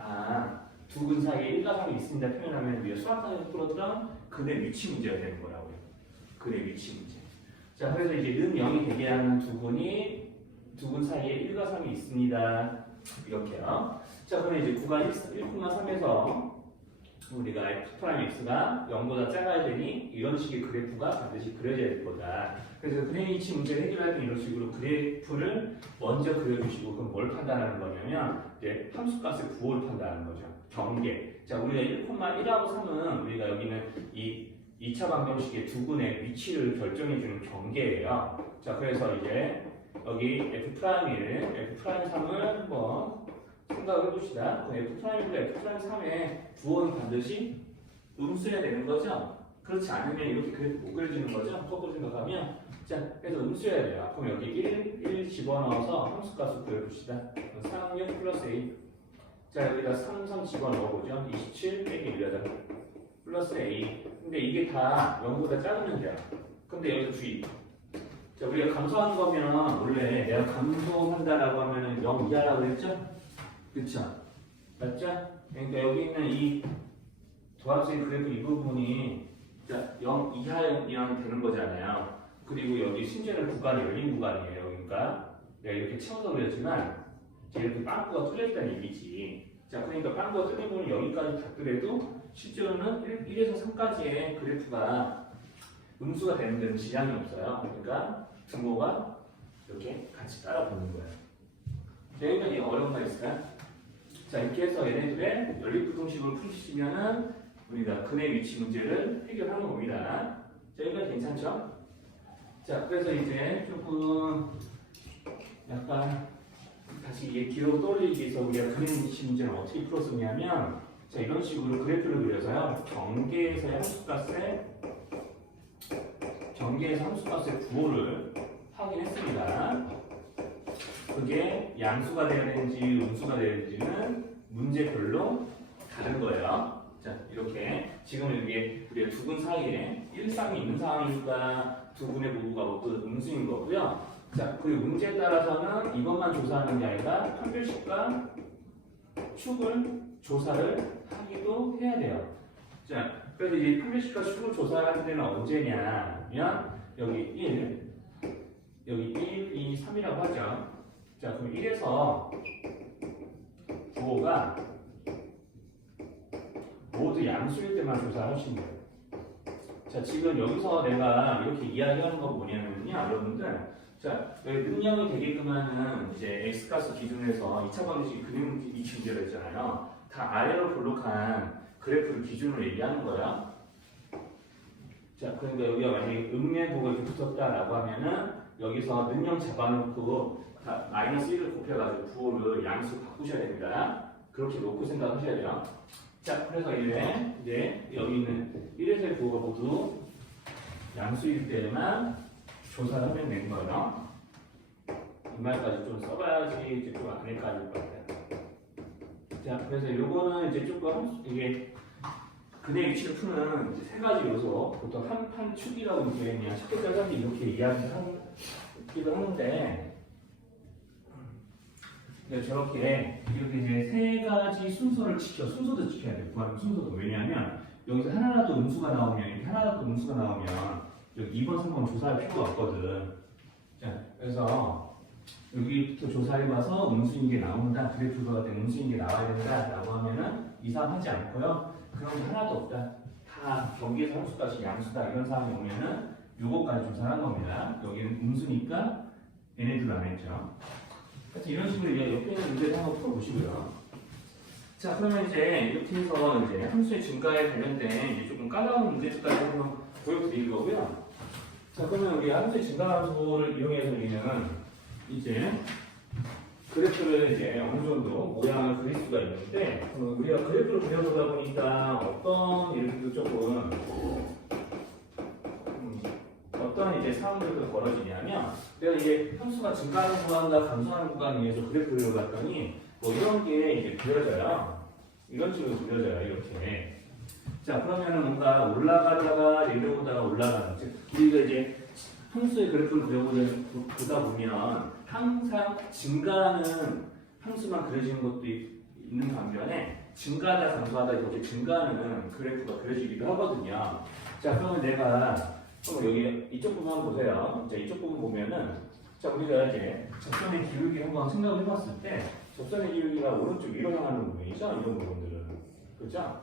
두 근 사이에 일가상이 있습니다. 표현하면 우리가 수학상에서 풀었던 근의 위치 문제가 되는 거라고요. 근의 위치 문제. 자, 그래서 이제 는 0이 되게 하는 두 근 사이에 일가상이 있습니다. 이렇게요. 자, 그러면 이제 구간 1,3에서 우리가 f'x가 0보다 작아야 되니 이런 식의 그래프가 반드시 그려져야 될 거다. 그래서 근의 위치 문제를 해결할 때 이런 식으로 그래프를 먼저 그려주시고, 그럼 뭘 판단하는 거냐면 이제 함수값의 부호를 판단하는 거죠. 경계. 자, 우리가 1,1하고 3은 우리가 여기는 이 2차 방정식의 두 근의 위치를 결정해주는 경계예요. 자, 그래서 이제 여기 F'를 F'3을 한번 생각을 해봅시다. F'인데 F'3의 부호는 반드시 음수여야 되는 거죠? 그렇지 않으면 이렇게 그래프 못 그려지는 거죠? 거꾸로 생각하면. 자, 그래서 음수여야 돼요. 그럼 여기 1 집어넣어서 함수값을 그려봅시다. 3, 6 플러스 A. 자, 여기다 3, 3 집어넣어보죠. 27 빼기 18 플러스 A. 근데 이게 다 0보다 작으면 돼요. 근데 여기서 주의. 자, 우리가 감소하는 거면 원래 내가 감소한다라고 하면은 0 이하라고 했죠? 그쵸? 맞죠? 그러니까 여기 있는 이 도합수의 그래프 이 부분이 0 이하면 되는 거잖아요. 그리고 여기 심지어는 구간이 열린 구간이에요. 그러니까 내가 이렇게 채워서 그렸지만 이제 이렇게 빵꾸가 뚫려있다는 얘기지. 자, 그러니까 빵꾸가 뚫린 부분이 여기까지 닿더라도 실제로는 1에서 3까지의 그래프가 음수가 되는 데는 지장이 없어요. 그러니까 등호가 이렇게 같이 따라 붙는 거예요. 여기까지 어려운 말 있을까요? 자, 이렇게 해서 얘네들의 연립부등식으로 풀으시면은 우리가 근의 위치 문제를 해결하는 겁니다. 자, 여기까지 괜찮죠? 자, 그래서 이제 조금 약간 다시 이게 기록을 떠올리기 위해서 우리가 근의 위치 문제를 어떻게 풀었었냐면, 자, 이런 식으로 그래프를 그려서요. 경계에서 함수값의 부호를 확인했습니다. 그게 양수가 되어야 되는지 음수가 되어야 되는지는 문제별로 다른 거예요. 자, 이렇게 지금 이게 우리가 두 근 사이에 1쌍이 있는 상황이니까 두 근의 부호가 모두 음수인 거고요. 자, 그리고 문제에 따라서는 이것만 조사하는 게 아니라 판별식과 축을 조사를 하기도 해야 돼요. 자, 그래서 이 판별식과 축을 조사하는 데는 언제냐면 여기 1, 여기 1, 2, 3이라고 하죠. 자, 그럼 1에서 부호가 모두 양수일 때만 조사하시면 돼요. 자, 지금 여기서 내가 이렇게 이야기하는 건 뭐냐면요, 여러분들. 자, 능력이 되게끔 하는 이제 X값을 기준으로 해서 2차 방정식이 그림 위치 문제가 있잖아요. 다 아래로 볼록한 그래프를 기준으로 얘기하는 거야. 자, 그러니까 여기가 만약에 음례부가 이렇게 붙었다라고 하면은 여기서 능력 잡아놓고 다 마이너스 1을 곱해가지고 부호를 양수 바꾸셔야 됩니다. 그렇게 놓고 생각하셔야 돼요. 자, 그래서 이제 여기 있는 1에서의 부호가 모두 양수일 때만 조사를 하면 되는 거예요. 이 말까지 좀 써봐야지 이제 좀 안 헷갈릴 것 같아요. 자, 그래서 요거는 이제 조금 이게 근의 위치를 푸는 이제 세 가지 요소, 보통 한 축이라고 이제 그냥 쉽게 짜서 이렇게 이야기하기도 하는데, 저렇게 이렇게 이제 세 가지 순서도 지켜야 돼. 구하는 순서도. 왜냐하면 여기서 하나라도 음수가 나오면, 이렇게 하나라도 음수가 나오면 여기 2번, 3번 조사할 필요가 없거든. 자, 그래서 여기부터 조사해봐서 음수인 게 나온다, 그래프가 된 음수인 게 나와야 된다라고 하면은 이상하지 않고요. 그런 게 하나도 없다. 다 경계에서 함수값이 양수다 이런 상황이 오면은 요거까지 조사한 겁니다. 여기는 음수니까 얘네들 안 했죠. 그래서 이런 식으로 이제 옆에 있는 문제를 한번 풀어보시고요. 자, 그러면 이제 이렇게 해서 이제 함수의 증가에 관련된 이제 조금 까다로운 문제들까지 한번 보여드릴 거고요. 자, 그러면 우리 함수의 증가 함수를 이용해서 우리는 이제 그래프를 이제 어느 정도 모양을 그릴 수가 있는데, 우리가 그래프를 그려보다 보니까 어떤 일들도 조금 어떤 이제 상황들도 벌어지냐면, 내가 이제 함수가 증가하는 구간과 감소하는 구간에 의해서 그래프를 그려봤더니 뭐 이런 게 이제 그려져요. 이런 식으로 그려져요. 이렇게. 자, 그러면은 뭔가 올라가다가 내려오다가 올라가는, 즉 우리가 이제 함수의 그래프를 그려보다 보면 항상 증가하는 함수만 그려지는 것도 있는 반면에 증가하다 감소하다 이렇게 증가하는 그래프가 그려지기도 하거든요. 자, 그러면 내가 여기 이쪽 부분 한번 보세요. 자, 이쪽 부분 보면은, 자, 우리가 이제 접선의 기울기 한번 생각을 해봤을 때 접선의 기울기가 오른쪽 위로 향하는 부분이죠. 이런 부분들은. 그렇죠?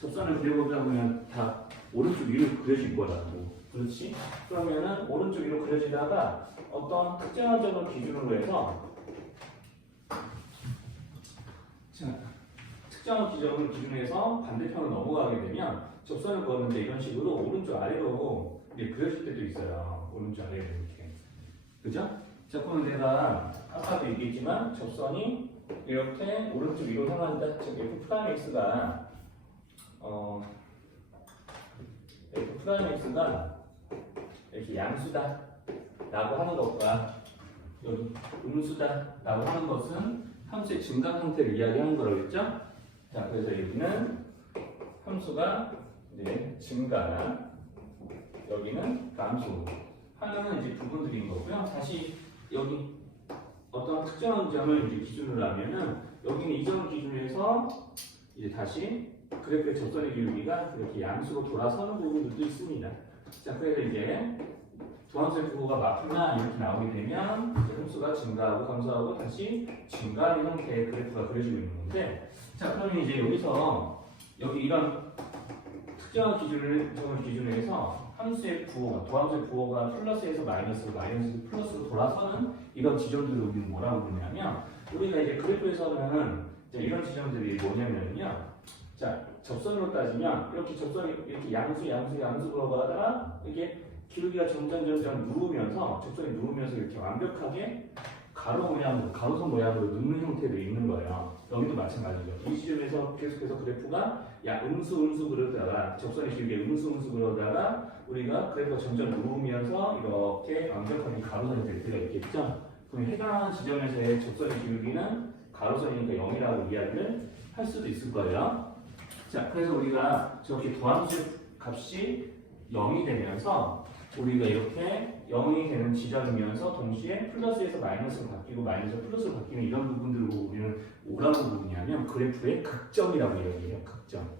접선을 그려보다 보면 다 오른쪽 위로 그려질 거라고. 그렇지? 그러면은 오른쪽 위로 그려지다가 어떤 특정한 점을 기준으로 해서, 자, 특정한 지점을 기준으로 해서 반대편으로 넘어가게 되면 접선을 그었는데 이런 식으로 오른쪽 아래로 그려질 때도 있어요. 오른쪽 아래로 이렇게. 그죠? 자, 그럼 내가 아까도 얘기했지만 접선이 이렇게 오른쪽 위로 향한다. 즉 F'X가 F'X가 이렇게 양수다 라고 하는 것과 여기 음수다 라고 하는 것은 함수의 증가 상태를 이야기하는 거라겠죠? 자, 그래서 여기는 함수가 이제 증가, 여기는 감소 하는 이제 부분들인 거고요. 다시 여기 어떤 특정한 점을 이제 기준으로 하면은 여기는 이 점을 기준으로 해서 이제 다시 그래프의 접선의 기울기가 이렇게 양수로 돌아서는 부분들도 있습니다. 자, 그래서 이제 두 함수의 부호가 맞거나 이렇게 나오게 되면 이제 함수가 증가하고 감소하고 다시 증가하는 형태의 그래프가 그려지고 있는 건데, 자, 그러면 이제 여기서 여기 이런 특정한 점을 기준으로 해서 함수의 부호가, 두 함수의 부호가 플러스에서 마이너스로 마이너스에서 플러스로 돌아서는 이런 지점들을 우리는 뭐라고 부르냐면, 우리가 이제 그래프에서는 이제 이런 지점들이 뭐냐면요. 자, 접선으로 따지면 이렇게 접선이 이렇게 양수 걸어가다가 이게 기울기가 점점 누우면서, 접선이 누우면서 이렇게 완벽하게 가로선 모양으로 눕는 형태로 있는 거예요. 여기도 마찬가지죠. 이 지점에서 계속해서 그래프가 음수 그러다가 접선의 기울기에 음수 그러다가 우리가 그래프가 점점 누우면서 이렇게 완벽하게 가로선이 될 때가 있겠죠. 그럼 해당하는 지점에서의 접선의 기울기는 가로선이니까 0이라고 이야기를 할 수도 있을 거예요. 자, 그래서 우리가 저렇게 더함수의 값이 0이 되면서 우리가 이렇게 0이 되는 지점이면서 동시에 플러스에서 마이너스로 바뀌고 마이너스에서 플러스로 바뀌는 이런 부분들을 보고 우리는 뭐라고 부르냐면 그래프의 극점이라고 얘기해요. 극점.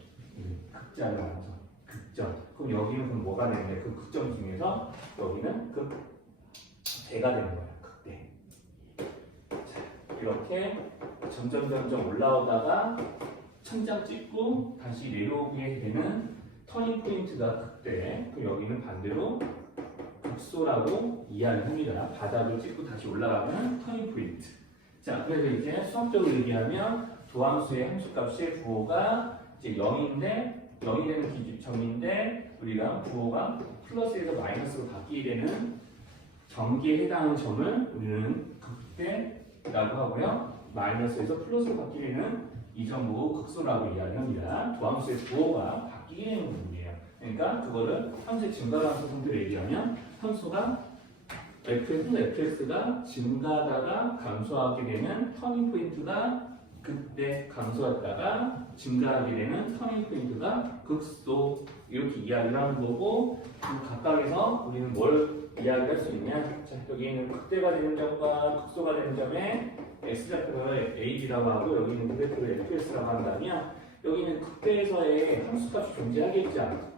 극자를 말해서 극점. 그럼 여기는 그럼 뭐가 되는데 그 극점 중에서 여기는 극대가 되는 거야. 극대. 자, 이렇게 점점 올라오다가 천장 찍고 다시 내려오게 되는 터닝 포인트가 극대. 그럼 여기는 반대로 극소라고 이해를 합니다. 바닥을 찍고 다시 올라가면 터닝 포인트. 자, 그래서 이제 수학적으로 얘기하면 도함수의 함수값의 부호가 이제 0이 되는 기준점인데 우리가 부호가 플러스에서 마이너스로 바뀌게 되는 경계에 해당하는 점을 우리는 극대라고 하고요. 마이너스에서 플러스로 바뀌게 되는 이 점 부호 극소라고 이야기합니다. 도함수의 부호가 바뀌게 되는 부분이에요. 그러니까 그거를 함수의 증가함수 상태로 얘기하면 함수가 fx가 증가하다가 감소하게 되는 터닝 포인트가 그때 감소했다가 증가하게 되는 터닝 포인트가 극소 이렇게 이야기를 하는 거고 각각에서 우리는 뭘 이야기할 수 있냐? 자, 여기는 극대가 되는 점과 극소가 되는 점에 x좌표를 ab라고 하고 여기는 그래프를 fx라고 한다면 여기는 극대에서의 함수값이 존재하겠죠.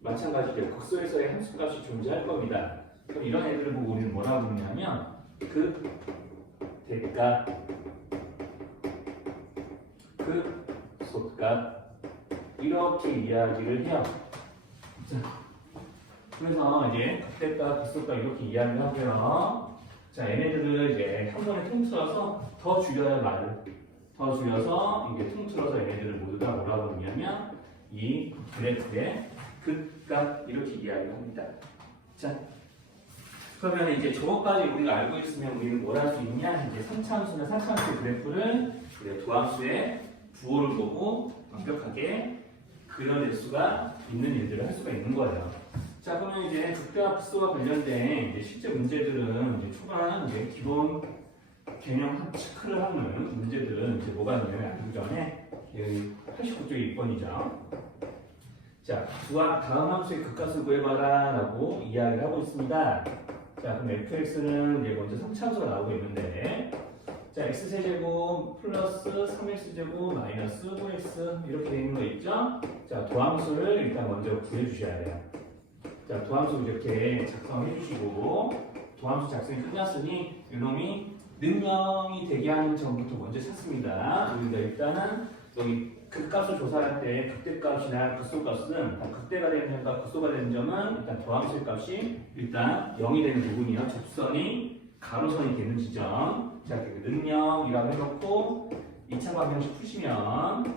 마찬가지로 극소에서의 함수값이 존재할 겁니다. 그럼 이런 애들을 보고 우리는 뭐라고 부르냐면 대가 극소값 이렇게 이야기를 해요. 자, 그래서 이제 극대값, 극소값 이렇게 이야기를 하고요. 자, 얘네들을 이제 한 번에 통틀어서 더 줄여야 말을 더 줄여서 이게 통틀어서 얘네들을 모두 다 뭐라고 부르냐면 이 그래프의 극값 이렇게 이야기를 합니다. 자, 그러면 이제 저것까지 우리가 알고 있으면 우리는 뭘 할 수 있냐? 이제 3차함수나 4차함수 그래프를 우리가 도함수의 부호를 보고 완벽하게 그려낼 수가 있는 일들을 할 수가 있는 거예요. 자, 그러면 이제 극대와 극소와 관련된 이제 실제 문제들은 이제 초반 이제 기본 개념 체크를 하는 문제들은 이제 뭐가 있냐면 알기 전에 89쪽에 2번이죠. 자, 다음 함수의 극값을 구해봐라 라고 이야기를 하고 있습니다. 자, 그럼 fx는 이제 먼저 3차함수가 나오고 있는데 자, x세제곱 플러스 3x제곱 마이너스 5x 이렇게 되어 있는 거 있죠? 자, 도함수를 일단 먼저 구해주셔야 돼요. 자, 도함수 이렇게 작성해 주시고 도함수 작성이 끝났으니 이놈이 능령이 되게 하는 점부터 먼저 찾습니다. 우리가 일단은 여기 극값을 조사할 때 극대값이나 극소값은 극대가 되는 점과 극소가 되는 점은 일단 도함수의 값이 일단 0이 되는 부분이요. 접선이 가로선이 되는 지점. 자, 그 능령이라고 해놓고 2차 방정식 푸시면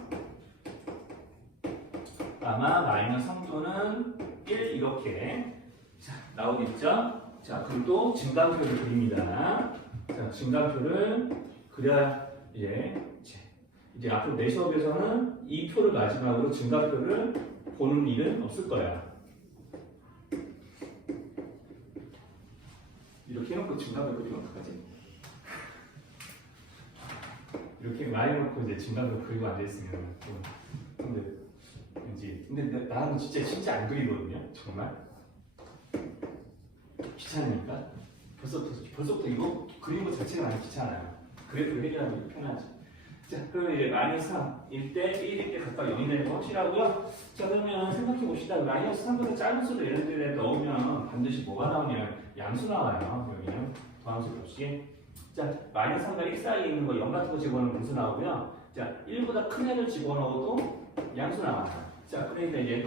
아마 마이너스 3도는 1 이렇게 자, 나오겠죠? 자, 그리고 또 증감표를 그립니다. 자, 증감표를 그려야 이제 앞으로 내 수업에서는 이 표를 마지막으로 증감표를 보는 일은 없을 거야. 이렇게 해놓고 증감표 그리면 어떡하지? 이렇게 많이 놓고 이제 증감표 그리고 앉아있으면 근데 나는 진짜 안 그리거든요. 정말 귀찮으니까 벌써부터 이거 그리는 것 자체가 많이 귀찮아요. 그래프를 해결하는 게 편하지. 자, 그러면 이제 마이너스 3일 때 1일 때 각각 0이 되는 거 확실하고요. 자, 그러면 생각해 봅시다. 마이너스 3보다 작은 수를 예를 들어 넣으면 반드시 뭐가 나오냐면 양수 나와요. 여기는 도함수 값이. 자, 마이너스 3과 1 사이에 있는 거 0 같은 거 집어넣으면 분수 나오고요. 자, 1보다 큰 애를 집어넣어도 양수 나와요. 자, 그러니까 이제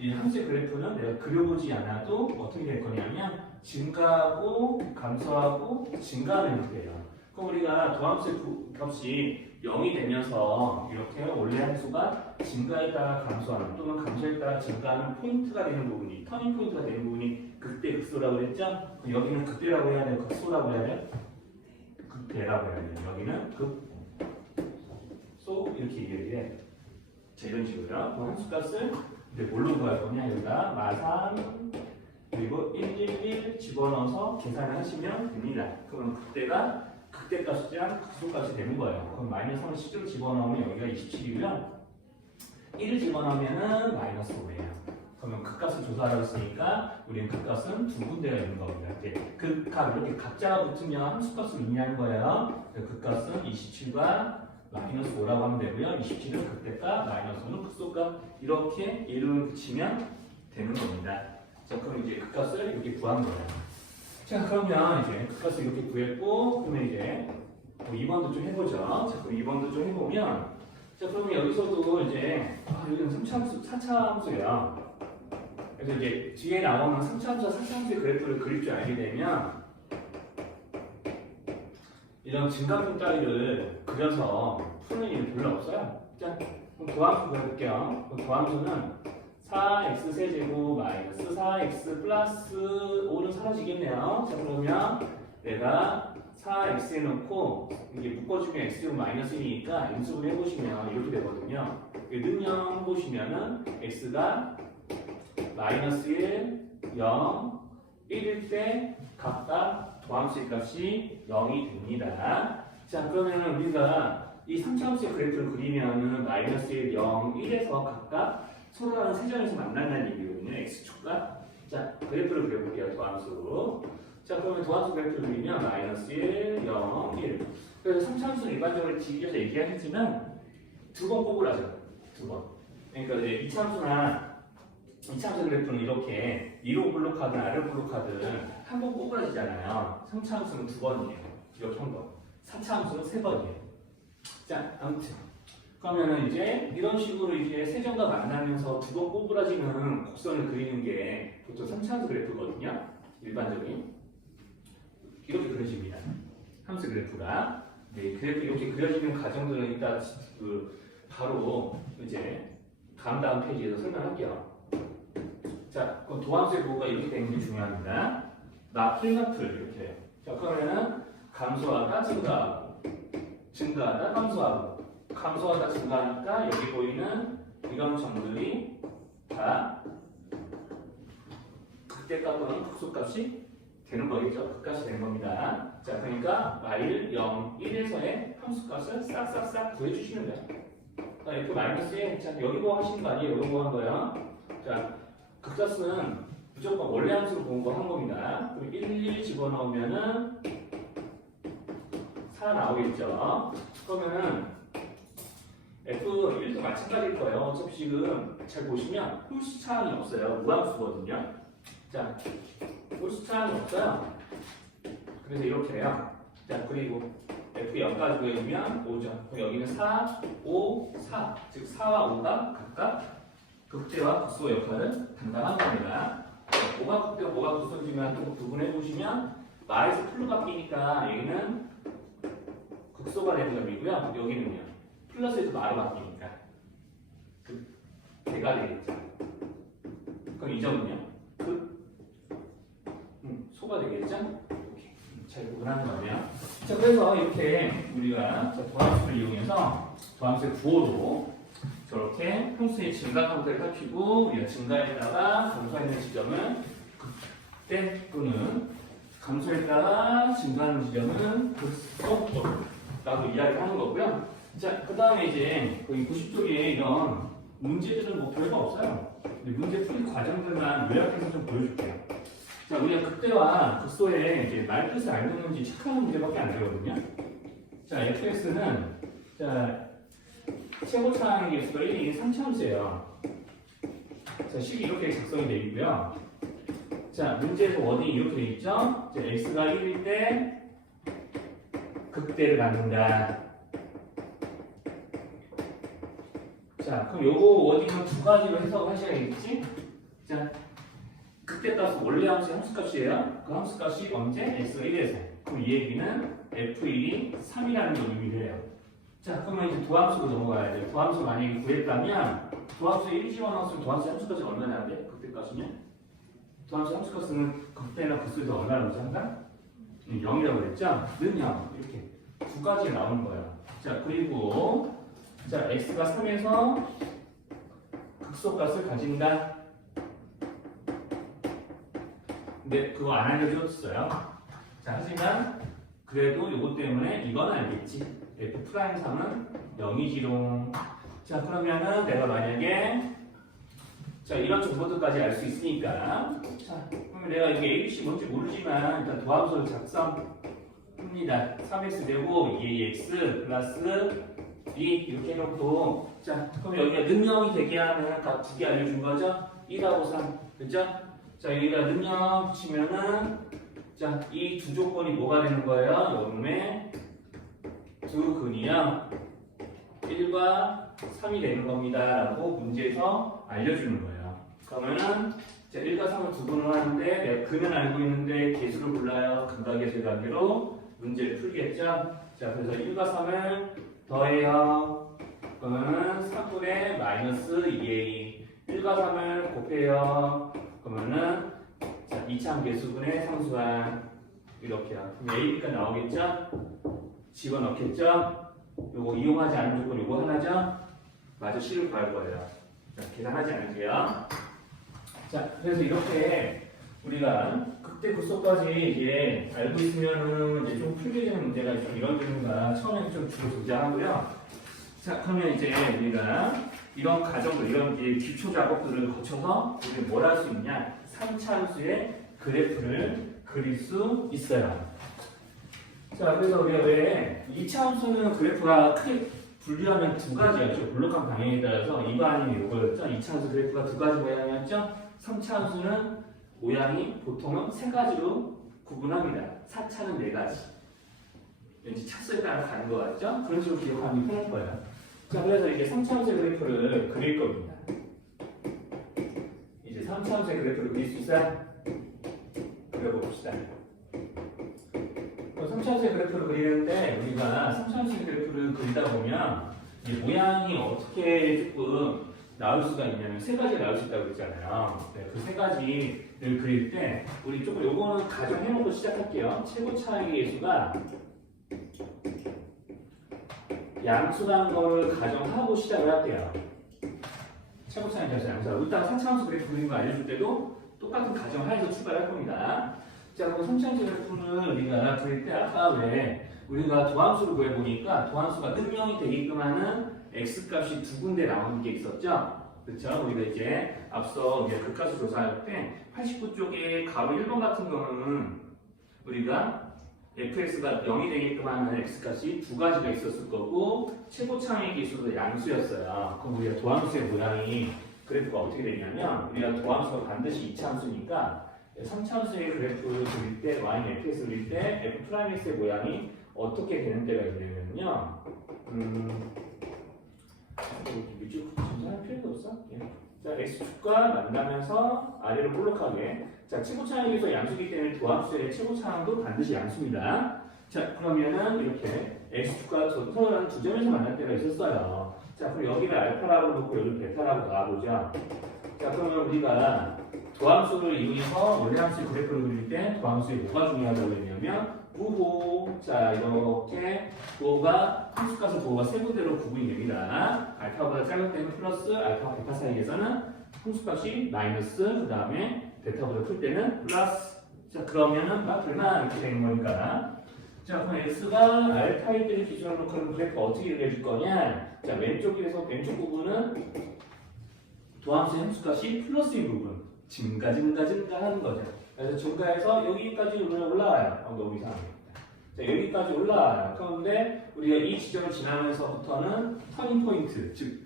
이 함수의 그래프는 내가 그려보지 않아도 어떻게 될 거냐면 증가하고 감소하고 증가하는 형태예요. 그럼 우리가 도함수의 값이 0이 되면서 이렇게 원래 함수가 증가했다가 감소하는 또는 감소했다가 증가하는 포인트가 되는 부분이 터닝 포인트가 되는 부분이 극대 극소라고 그랬죠? 그럼 여기는 극대라고 해야 돼요? 극소라고 해야 돼요? 극대라고 해야 돼요. 여기는 극소 이렇게 얘기해. 자, 이런 식으로요. 그 함수값을 이제 뭘로 구할 거냐? 여기다 마삼 그리고 111 집어넣어서 계산을 하시면 됩니다. 그러면 극대값이랑 극소값이 되는 거예요. 그럼 마이너스 3을 실제로 집어넣으면 여기가 27이고요. 1을 집어넣으면 마이너스 5예요. 그러면 극값을 조사하라고 했으니까 우리는 극값은 두 군데가 있는 겁니다. 이제 극값 이렇게 각자가 붙으면 함수값을 의미하는 거예요. 극값은 27과 마이너스 5라고 하면 되고요. 27은 극대값, 마이너스 5는 극소값 이렇게 이름을 붙이면 되는 겁니다. 자, 그럼 이제 극값을 이렇게 구한 거예요. 자, 그러면 이제 극값을 이렇게 구했고, 그러면 이제 2번도 좀 해보죠. 자, 그럼 2번도 좀 해보면, 자, 그러면 여기서도 이제 여기는 4차 함수예요. 그래서 이제 뒤에 나오는 3차 함수와 4차 함수의 그래프를 그릴 줄 알게 되면 이런 증가분 따위를 그려서 푸는 일이 별로 없어요. 자, 그럼 도함수 그려볼게요. 도함수는 4x 세제곱 마이너스 4x 플러스 5는 사라지겠네요. 자, 그러면 내가 4x에 넣고 이게 묶어주면 x제곱 마이너스 1이니까 인수분 해보시면 이렇게 되거든요. 능령 보시면은 x가 마이너스 1, 0, 1일 때 각각 도함수의 값이 0이 됩니다. 자, 그러면 우리가 이 3차함수의 그래프를 그리면은 마이너스 1, 0, 1에서 각각 서로라는 세점에서 만난다는 얘기거든요. x축과. 자, 그래프를 그려볼게요. 도함수. 자, 그러면 도함수 그래프를 그리면 마이너스 1, 0, 1. 그래서 3차함수는 일반적으로 뒤집어서 얘기하겠지만 두 번 꼬부라져. 두 번. 그러니까 이제 2차함수 그래프는 이렇게 위로 블록하든 아래로 블록하든 한 번 꼬부라지잖아요. 3차함수는 두 번이에요. 이렇게 한 번. 4차함수는 세 번이에요. 자, 아무튼 그러면은 이제 이런 식으로 이제 세점과 만나면서 두 번 꼬부라지는 곡선을 그리는 게 보통 3차함수 그래프거든요. 일반적인 이렇게 그려집니다. 함수 그래프가. 네, 그래프 이렇게 그려지는 과정들은 이따 바로 이제 다음 페이지에서 설명할게요. 자, 그럼 도함수의 부호가 이렇게 되는 게 중요합니다. 나풀 이렇게. 자, 그러면은 감소하다 증가하고, 증가하다 감소하고, 감소하다 증가하니까 여기 보이는 이런 점들이 다 극대값 또는 극소값이 되는 거겠죠. 극값이 되는 겁니다. 자, 그러니까 y 0, 1에서의 함수값을 싹싹싹 구해주시면 돼요. 자, F-에, 자, 여기 뭐 하시는 거 아니에요? 여기 뭐 한 거예요? 자, 극값은 무조건 원래 함수로 본 거 한 겁니다. 그럼 1 집어넣으면은 4 나오겠죠. 그러면은 F1도 마찬가지일 거예요. 어차피 지금 잘 보시면 홀수 차항이 없어요. 무함수거든요. 자, 홀수 차항이 없어요. 그래서 이렇게 해요. 자, 그리고 F0까지 구해주면 5죠. 그럼 여기는 4, 5, 4. 즉 4와 5가 각각 극대와 극소 역할을 담당하는 겁니다. 5가 극대와 5가 극소지만 또 구분해 보시면 마에서 풀로 바뀌니까 여기는 극소가 되는 점이고요. 여기는요. 플러스에서 마로 바뀌니까 대가 되겠죠. 그럼 이 점은요. 소가 되겠죠. 이렇게 잘 구분하는 거예요. 자, 그래서 이렇게 우리가 도함수를 이용해서 도함수의 부호로 저렇게 함수의 증가 상태를 살피고 우리가 증가했다가 감소했는 지점은 극대 또는 감소했다가 증가하는 지점은 극소라고 이야기하는 거고요. 자, 그 다음에 이제 거기 90쪽에 이런 문제들은 뭐 별거 없어요. 근데 문제 풀이 과정들만 요약해서 좀 보여줄게요. 자, 우리가 극대와 극소의 이제 말뜻을 알겠는지 체크하는 문제밖에 안 되거든요. 자, fx는 자 최고차항 개수가 1인 3차함수예요. 자, 식이 이렇게 작성이 되어 있고요. 자, 문제에서 원인이 이렇게 되어 있죠. 자, x가 1일 때 극대를 갖는다. 자, 그럼 요거 원인은 두 가지로 해석하셔야겠지? 자, 극대값은 원래 함수의 함수값이에요. 그 함수값이 언제? x가 1에서. 그럼 이 얘기는 f1이 3이라는 걸 의미해요. 자, 그러면 이제 도함수로 넘어가야 돼요. 도함수 만약에 구했다면 도함수에 1 집어넣었으면 도함수의 함수값이 얼마나 돼? 극대값이면? 도함수의 함수값은 극대나 극소에서 얼마나 무장한다? 0이라고 그랬죠? 는 0. 이렇게 두 가지가 나오는 거예요. 자, 그리고 자, x가 3에서 극소값을 가진다. 근데 그거 안 알려줬어요. 자, 하지만 그래도 이것 때문에 이건 알겠지. F'3은 0이지롱. 자, 그러면은 내가 만약에 자, 이런 정보들까지 알 수 있으니까 자, 그러면 내가 이게 ABC 뭔지 모르지만 일단 도함수를 작성합니다. 3x 되고 2ax 플러스 2 이렇게 해놓고 자, 그럼 여기가 능력이 되게 하는 각 두 개 알려준 거죠? 1하고 3. 그죠? 자, 여기가 능력 치면은 자, 이 두 조건이 뭐가 되는 거예요? 요놈의 두 근이요 1과 3이 되는 겁니다 라고 문제에서 알려주는 거예요. 그러면은 자, 1과 3을 두 근을 하는데 내가 근은 알고 있는데 개수를 몰라요. 근각의 관계로 문제를 풀겠죠. 자, 그래서 1과 3을 더해요. 그러면은 3분의 마이너스 2a 1과 3을 곱해요. 그러면은 자, 2차 개수분의 상수한 이렇게요. 그럼 a, b가 나오겠죠? 집어넣겠죠? 요거 이용하지 않은 조건 요거 하나죠? 마저 실을 구할 거예요. 자, 계산하지 않을게요. 자, 그래서 이렇게 우리가 그때 급속까지 이게 알고 있으면은 이제 좀 풀게 되는 문제가 좀 이런 경우가 처음에는 좀 주로 존재하고요. 자, 그러면 이제 우리가 이런 과정들, 이런 이제 기초 작업들을 거쳐서 우리 뭘 할 수 있냐? 3차 함수의 그래프를 그릴 수 있어요. 자, 그래서 우리가 왜 2차 함수는 그래프가 크게 분류하면 두 가지였죠. 블록한 방향에 따라서 이거 아니면 이거였죠. 2차 함수 그래프가 두 가지 모양이었죠. 3차 함수는 모양이 보통은 세 가지로 구분합니다. 4차는 네 가지. 왠지 차수에 따라 가는 것 같죠? 그런 식으로 기억하면 편할 거예요. 자, 그래서 이제 3차 함수의 그래프를 그릴 겁니다. 이제 3차 함수의 그래프를 그릴 수 있어요? 그려봅시다. 3차 함수의 그래프를 그리는데 우리가 3차 함수의 그래프를 그리다 보면 이 모양이 어떻게 조금 나올 수가 있냐면 세 가지가 나올 수 있다고 그랬잖아요. 네, 그 세 가지를 그릴 때 우리 조금 요거는 가정해놓고 시작할게요. 최고 차이의 예수가 양수라는 걸 가정하고 시작을 할게요. 최고 차이의 예수 양수라고. 일단 3차 함수 그래프 그리는 거 알려줄 때도 똑같은 가정하에서 출발할 겁니다. 자, 그럼 3차 함수 그래프는 우리가 그릴 때 아까 왜 우리가 도함수를 구해보니까 도함수가 늘명이 되게끔 하는 x값이 두 군데 나오는 게 있었죠? 그렇죠? 우리가 이제 앞서 극값수 조사할 때 89쪽에 가로 1번 같은 경우는 우리가 fx가 0이 되게끔 하는 x값이 두 가지가 있었을 거고 최고 차이 기수도 양수였어요. 그럼 우리가 도함수의 모양이 그래프가 어떻게 되냐면 우리가 도함수가 반드시 2차 함수니까 3차 함수의 그래프를 그릴 때 y fx를 그릴 때 f'x의 모양이 어떻게 되는 때가 있냐면요. 밑줄 전달할 필요도 없어. 예. 자, x축과 만나면서 아래로 볼록하게. 자, 최고차항에서 양수기 때문에 도함수의 최고차항도 반드시 양수입니다. 자, 그러면은 이렇게 x축과 서로라는 두 점에서 만날 때가 있었어요. 자, 그럼 여기를 알파라고 놓고 여기를 베타라고 놔보자. 자, 그러면 우리가 도함수를 이용해서 원래함수의 그래프를 그릴 때 도함수의 뭐가 중요하다고 했냐면 부호. 자, 이렇게 부호가 함수값을 부호가 세 군데로 구분이 됩니다. 알파보다 작을 때는 플러스, 알파와 베타 사이에서는 함수값이 마이너스, 그 다음에 베타보다 클 때는 플러스. 자, 그러면은 얼마 이렇게 되는 거니까. 자, 그럼 x가 알파일 때를 기준으로 그런 그래프가 어떻게 그려질 거냐? 자, 왼쪽 부분은 도함수의 함수값이 플러스인 부분. 증가 하는 거죠. 그래서 증가해서 여기까지 올라와요. 너무 이상합니다. 자, 여기까지 올라와요. 그런데 우리가 이 지점을 지나면서부터는 터닝 포인트, 즉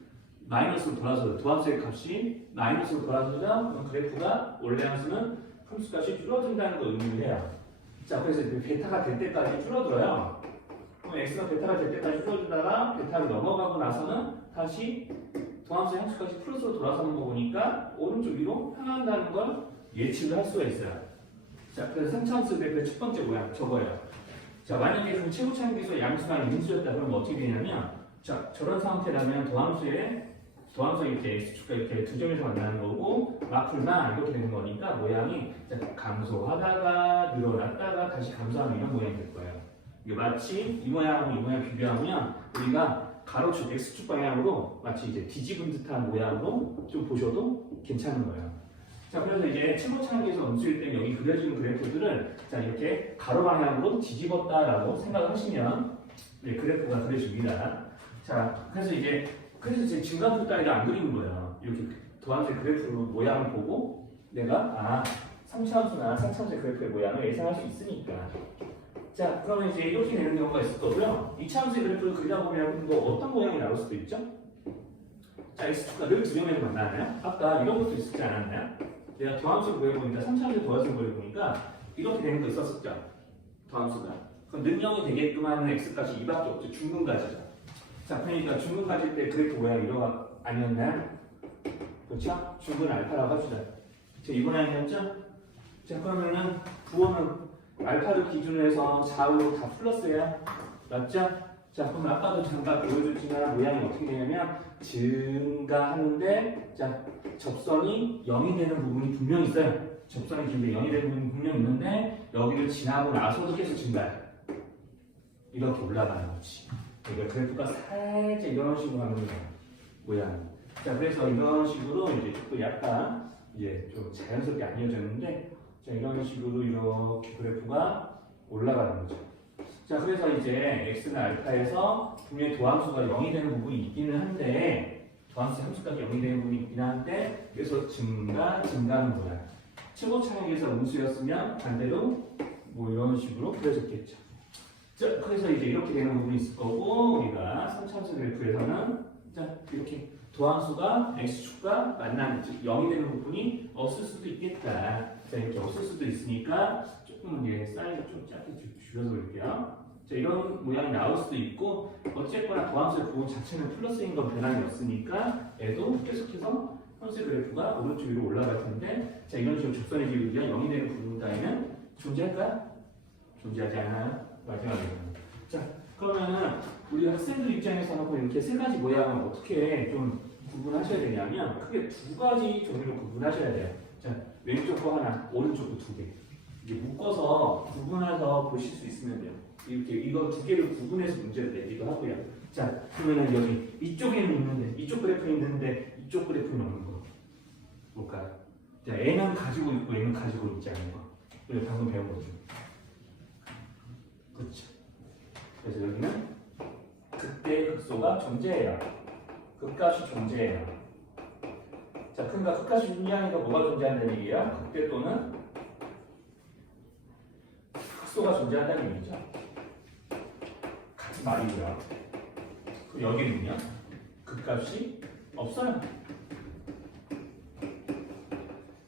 마이너스로 돌아서요. 도함수의 값이 마이너스로 돌아서죠. 그럼 그래프가 원래 함수는 함수값이 줄어든다는 걸 의미를 해요. 자, 그래서 베타가 될 때까지 줄어들어요. 그럼 x가 베타가 될 때까지 줄어들다가 베타를 넘어가고 나서는 다시 도함수의 함수까지 플러스로 돌아서는 거 보니까 오른쪽 위로 향한다는 걸 예측을 할 수가 있어요. 자, 그래서 3차 함수 그래프의 첫 번째 모양 저거예요. 자, 만약에 그 최고차항에서 양수가 인수였다 그러면 어떻게 되냐면, 자, 저런 상태라면 도함수 이렇게 x축과 이렇게 두 점에서 만나는 거고 마플만 이렇게 되는 거니까 모양이 감소하다가 늘어났다가 다시 감소하는 이런 모양이 될 거예요. 이게 마치 이 모양하고 이 모양 비교하면 우리가 가로축 x축 방향으로 마치 이제 뒤집은 듯한 모양으로 좀 보셔도 괜찮은 거예요. 자, 그래서 이제 최고차항에서 음수일 때 여기 그려지는 그래프들을 자, 이렇게 가로 방향으로 뒤집었다라고 생각하시면 네, 그래프가 그려집니다. 자, 그래서 제 증가폭 따위를 안 그리는 거예요. 이렇게 도함수의 그래프로 모양을 보고 내가 3차 함수나 4차 함수의 그래프의 모양을 예상할 수 있으니까. 자, 그러면 이제 이렇게 되는 경우가 있을 거고요. 2차 함수의 그래프를 그리다 보면 뭐 어떤 모양이 나올 수도 있죠? 자, x축과 늘 두 점에서 만나나요? 아까 이런 것도 있었지 않았나요? 내가 도함수를 구해보니까 3차 함수의 도함수를 구해보니까 이렇게 되는 거 있었었죠? 도함수가. 그럼 능력이 되게끔 하는 x값이 2밖에 없죠. 중근가지죠. 자, 그러니까 중근가질 때 그래프 모양이 이런 거 아니었나요? 그렇죠? 중근 알파라고 합시다. 자, 이번 아니었죠? 자, 그러면은 부호는 알파를 기준으로 해서 좌우로 다 플러스예요. 맞죠? 자, 그럼 아까도 잠깐 보여줬지만 모양이 어떻게 되냐면 증가하는데 자, 접선이 0이 되는 부분이 분명히 있어요. 접선이 긴데 0이 되는 부분이 분명히 있는데 여기를 지나고 나서도 계속 증가해요. 이렇게 올라가는 거지. 그러니까 그래프가 살짝 이런 식으로 가는 거예요. 모양. 자, 그래서 이런 식으로 이제 조금 약간 이제 좀 자연스럽게 안 이어졌는데 자, 이런 식으로 이렇게 그래프가 올라가는 거죠. 자, 그래서 이제 x는 알파에서 분명히 도함수가 0이 되는 부분이 있기는 한데, 도함수 함수까지 0이 되는 부분이 있긴 한데, 그래서 증가는 뭐야? 최고 차항에서 음수였으면 반대로 뭐 이런 식으로 그려졌겠죠. 자, 그래서 이제 이렇게 되는 부분이 있을 거고, 우리가 3차함수 그래프에서는 자, 이렇게 도함수가 x축과 만나는, 즉 0이 되는 부분이 없을 수도 있겠다. 자, 이렇게 없을 수도 있으니까 조금 이제 사이즈 좀 짧게 줄여서 볼게요. 자, 이런 모양이 나올 수도 있고, 어쨌거나 도함수의 부분 자체는 플러스인 건 변함이 없으니까 얘도 계속해서 함수의 그래프가 오른쪽 위로 올라갈 텐데, 자, 이런 식으로 적선의 지름이 0이 되는 부분 따위는 존재할까? 존재하지 않아요. 마지막에는. 자, 그러면은 우리 학생들 입장에서는 이렇게 세 가지 모양을 어떻게 좀 구분하셔야 되냐면, 크게 두 가지 종류로 구분하셔야 돼요. 자, 왼쪽 거 하나, 오른쪽 거 두 개. 이게 묶어서 구분해서 보실 수 있으면 돼요. 이렇게 이거 두 개를 구분해서 문제를 내기도 하고요. 자, 그러면은 여기 이쪽에는 있는데, 이쪽 그래프는 있는데 이쪽 그래프는 없는 거 볼까요? 자, 얘는 가지고 있고 얘는 가지고 있지 않은 거. 우리가 방금 배운 거죠. 그렇죠. 그래서 여기는 극대의 극소가 존재해요. 극값이 존재해요. 자, 그러니까 극값이 존재하니까 뭐가 존재한다는 얘기야? 극대 또는 극소가 존재한다는 얘기죠. 같은 말이고요. 여기는요, 극값이 없어요.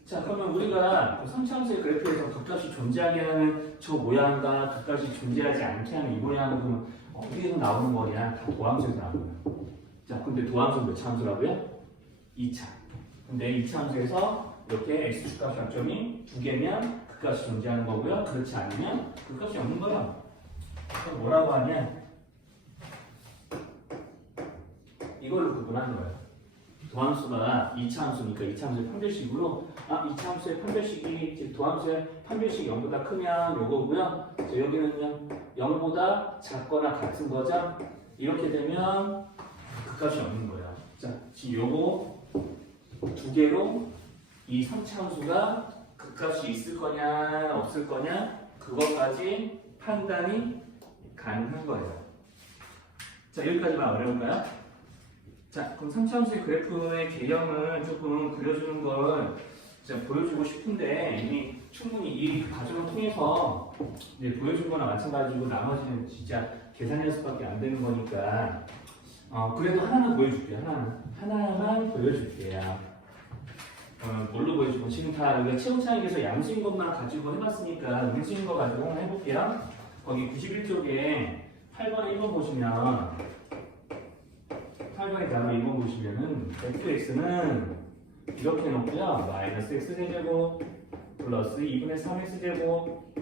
자, 그러면 우리가 그 3차함수의 그래프에서 극값이 존재하게 하는 저 모양과 극값이 존재하지 않게 하는 이 모양은 그럼 어디에서 나오는 거냐? 다 도함수에서 나오는 거야. 자, 근데 도함수는 몇 차 함수라고요? 2차. 근데 2차 함수에서 이렇게 x축값 장점이 두 개면 극값이 존재하는 거고요. 그렇지 않으면 극값이 없는 거예요. 그럼 뭐라고 하냐? 이걸로 구분하는 거예요. 도함수가 2차 함수니까 2차 함수의 판별식으로 2차 함수의 판별식이 즉 도함수의 판별식이 0보다 크면 요거고요. 자, 여기는요 0보다 작거나 같은 거죠. 이렇게 되면 극값이 없는 거예요. 자, 지금 요거 두 개로 이 3차 함수가 극값이 있을 거냐 없을 거냐 그것까지 판단이 가능한 거예요. 자, 여기까지만 어려울까요? 자, 그럼 3차 함수의 그래프의 개념을 조금 그려주는 걸 제가 보여주고 싶은데 이미 충분히 이 과정을 통해서 이제 보여준 거나 마찬가지고 나머지는 진짜 계산 연습밖에 안 되는 거니까 그래도 하나는 보여줄게요. 하나만 보여줄게요. 뭘로 보여주고 지금 다 우리가 최고차익에서 양수인 것만 가지고 해봤으니까 음수인 거 가지고 한번 해볼게요. 거기 91쪽에 8번에 1번 보시면 8번에 다음에 2번 보시면은 fx는 이렇게 놓고요. 마이너스 x 세제곱 플러스 2분의 3x 제곱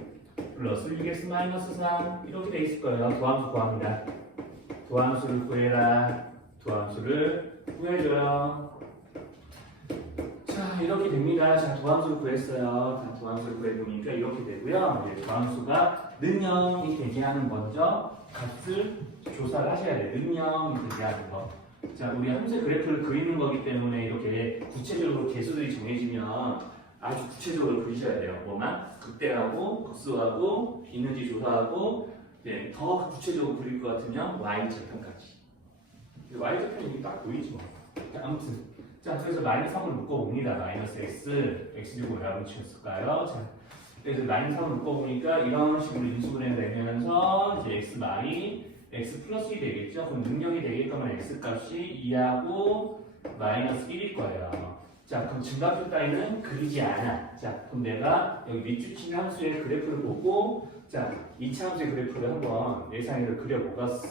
플러스 6x 마이너스 3 이렇게 돼 있을 거예요. 도함수 구합니다. 도함수를 구해라. 도함수를 구해줘요. 자, 이렇게 됩니다. 자, 도함수를 구했어요. 자, 도함수를 구해보니까 이렇게 되고요. 이제 도함수가 능형이 되게 하는 먼저 값을 조사를 하셔야 돼요. 능형이 되게 하는 거. 자, 우리 함수의 그래프를 그리는 거기 때문에 이렇게 구체적으로 개수들이 정해지면 아주 구체적으로 그리셔야 돼요. 뭐만? 극대하고 극소하고 있는지 조사하고 더 구체적으로 그릴 것 같으면 y절편까지. y절편이 이게 딱 보이지 뭐. 아무튼 자, 그래서 마이너스 3을 묶어봅니다. 마이너스 x제곱 뭐라고 치웠을까요? 자, 그래서 마이너스 3을 묶어보니까 이런 식으로 인수분해를 내면서 이제 x 플러스 1이 되겠죠? 그럼 능력이 되게끔 하면 x값이 2하고 마이너스 1일 거예요. 자, 그럼 증가표 따위는 그리지 않아. 자, 그럼 내가 여기 밑줄친 함수의 그래프를 보고 자, 2차 함수의 그래프를 한번 예상해서 그려보겠어.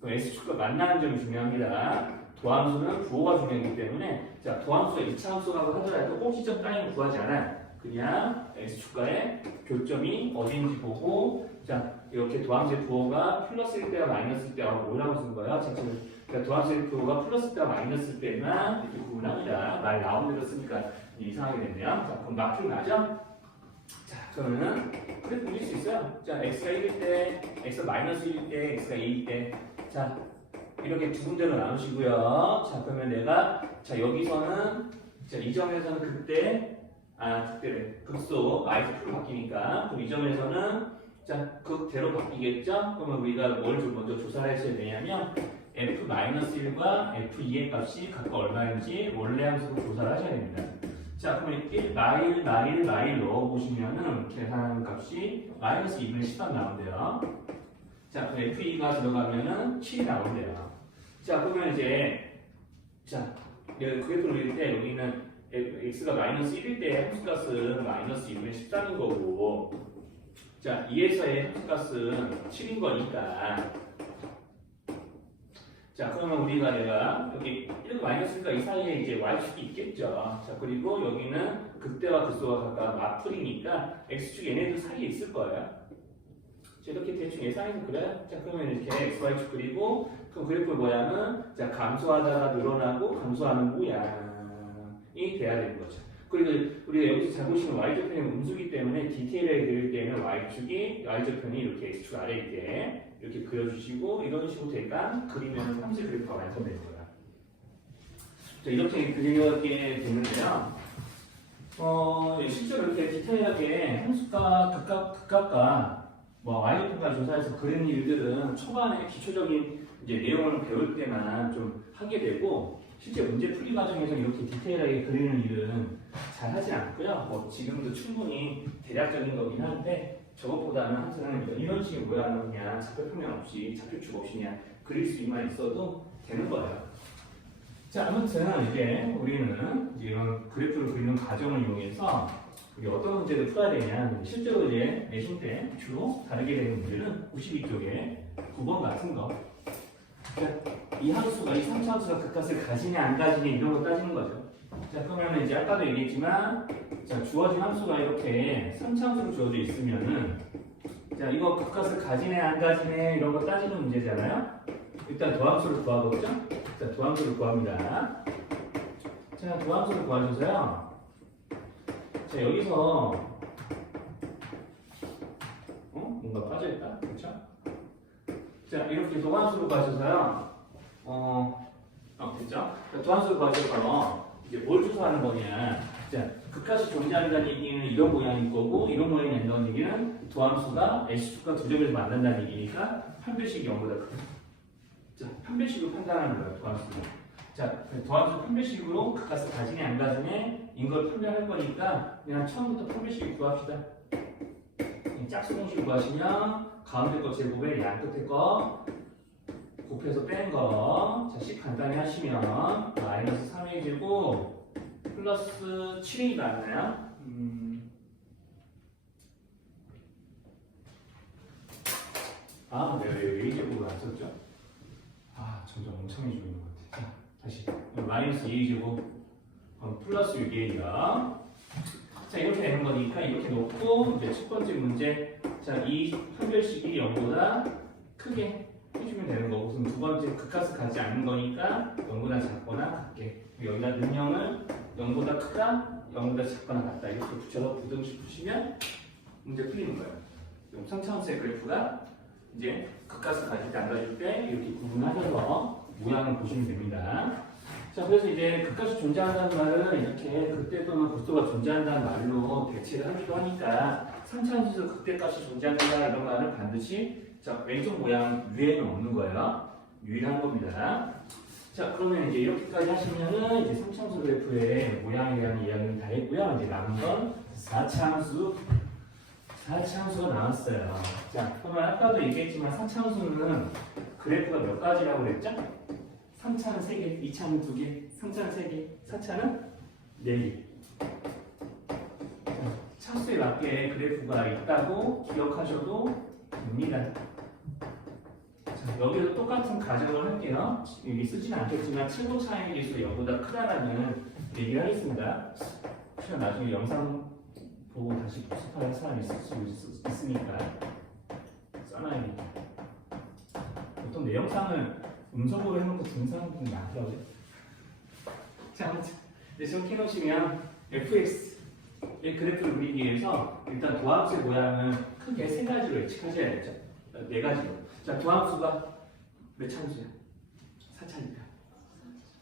그럼 x축과 만나는 점이 중요합니다. 도함수는 부호가 중요하기 때문에 자, 도함수가 2차 함수라고 하더라도 꼭 시점 따위는 구하지 않아. 그냥 x축과의 교점이 어디인지 보고 자, 이렇게 도함수의 부호가 플러스일 때와 마이너스일 때와 뭐라고 쓴 거예요? 자, 그러니까 도함수의 부호가 플러스일 때와 마이너스일 때만 이렇게 구분합니다. 말 나온 대로 쓰니까 이상하게 됐네요. 자, 그럼 맞춤 나죠? 자, 그러면은 그래프 그릴 수 있어요. 자, x가 1일 때, x가 마이너스 1일 때, x가 2일 때. 자, 이렇게 두 군데로 나누시고요. 자, 그러면 내가 자, 여기서는 자, 이 점에서는 그때 극소 y축으로 바뀌니까 그럼 이 점에서는 자 극대로 바뀌겠죠? 그러면 우리가 뭘 좀 먼저 조사를 했어야 되냐면 f-1과 f2의 값이 각각 얼마인지 원래 함수로 조사를 하셔야 됩니다. 자 그러면 1 넣어보시면은 계산하는 값이 마이너스 2분의 10만 나온대요. 자 그럼 f2가 들어가면은 7이 나온대요. 자 그러면 이제 자 그래프를 그릴 때 여기는 x가 마이너스 1일 때 함수값은 마이너스 2분의 13인 거고 자 2에서의 함수값은 7인 거니까 자 그러면 우리가 내가 여기 1과 마이너스니까 이 사이에 이제 y축이 있겠죠. 자 그리고 여기는 극대와 극소가 각각 마풀이니까 x축 얘네들 사이에 있을 거예요. 자, 이렇게 대충 예상해서 그래요. 자 그러면 이렇게 x, y축 그리고 그럼 그래프 모양은 자 감소하다가 늘어나고 감소하는 모양이 돼야 되는 거죠. 그리고 우리가 여기서 잘 보시면 y좌표는 음수기 때문에 디테일하게 그릴 때는 y좌표는 이렇게 x축 아래 있게 이렇게 그려주시고 이런 식으로 되니까 그리면 함수 그래프가 완성되는 거야. 자 이렇게 그리게 되는데요. 실제로 이렇게 디테일하게 함수가 극각과 y좌표가 조사해서 그리는 일들은 초반에 기초적인 이제 내용을 배울 때만 좀 하게 되고 실제 문제 풀이 과정에서 이렇게 디테일하게 그리는 일은 잘 하지 않고요. 지금도 충분히 대략적인 거긴 한데 저것보다는 항상 이런 식의 모양을 그냥 좌표 표면 없이 좌표축 없이 그냥 그릴 수만 있어도 되는 거예요. 자 아무튼 이제 우리는 이제 이런 그래프를 그리는 과정을 이용해서 우리 어떤 문제를 풀어야 되냐 실제로 이제 내신 때 주로 다르게 되는 문제는 92쪽에 9번 같은 거 이 함수가 이 3차 함수가 극값을 가지냐 안 가지냐 이런 거 따지는 거죠. 자 그러면 이제 아까도 얘기했지만 자 주어진 함수가 이렇게 3차 함수로 주어져 있으면은 자 이거 극값을 가지네 안 가지네 이런 거 따지는 문제잖아요. 일단 도함수를 구하겠죠. 자 도함수를 구합니다. 자 도함수를 구하셔서요. 자 여기서 뭔가 빠져있다 그렇죠? 자 이렇게 도함수를 구하셔서요. 됐죠? 도함수를 구하셔서 이제 뭘 조사하는 거냐? 자 극값이 존재한다는 얘기는 이런 모양일 거고 이런 모양이 된다는 얘기는 도함수가 H축과 두 점에서 만난다는 얘기니까 판별식이 0보다 크다. 자 판별식으로 판단하는 거예요 도함수는. 자 도함수 판별식으로 극값을 가지네 안 가지네 이걸 판별할 거니까 그냥 처음부터 판별식을 구합시다. 짝수공식 구하시면 가운데 거 제곱에 양 끝에 거 곱해서 뺀 거. 자, 식 간단히 하시면 마이너스 3의 제곱 플러스 7이 나왔나요? 내가 왜 A 제곱을 안 썼죠? 점점 멍청해지고 있는 것 같아. 자, 다시 마이너스 2 제곱 플러스 6A가 자 이렇게 되는 거니까 이렇게 놓고 이제 첫 번째 문제 자 이 판별식이 0보다 크게 해주면 되는 거고 그럼 두 번째 극값을 가지 않는 거니까 0보다 작거나 같게 여기다 능형을 0보다 크다 0보다 작거나 같다 이렇게 붙여서 부등식 붙이면 문제 풀리는 거예요. 그럼 3차 함수의 그래프가 이제 극값을 가질 때 안 가질 때 이렇게 구분하셔서 모양을 보시면 됩니다. 자 그래서 이제 극값이 존재한다는 말은 이렇게 극대 또는 극소가 존재한다는 말로 대체를 하기도 하니까 3차 함수에서 극대값이 존재한다 이런 말은 반드시 자 왼쪽 모양 위에는 없는 거예요. 유일한 겁니다. 자 그러면 이제 이렇게까지 하시면은 이제 3차 함수 그래프의 모양에 대한 이야기는 다 했고요. 이제 남은 건 4차 함수가 나왔어요. 자 그러면 아까도 얘기했지만 4차 함수는 그래프가 몇 가지라고 그랬죠? 3차는 3개, 2차는 2개, 3차는 3개, 4차는 4개. 차수에 맞게 그래프가 있다고 기억하셔도 됩니다. 자, 여기서 똑같은 가정을 할게요. 여기 쓰지는 않겠지만 최고 차이 지수 0보다 크다라는 얘기를 하겠습니다. 혹시나 나중에 영상 보고 다시 복습할 사람이 있을 수 있으니까 써놔야겠다. 보통 내 영상을 음성으로 해놓고 듣는 사람들이 많더라고요. 자, 아무튼 이렇게 해놓으시면 fx의 그래프를 그리기 위해서 일단 도함수의 모양은 크게 세 가지로 예측하셔야겠죠. 네 가지로. 자, 도함수가 몇 차함수야? 4차니까.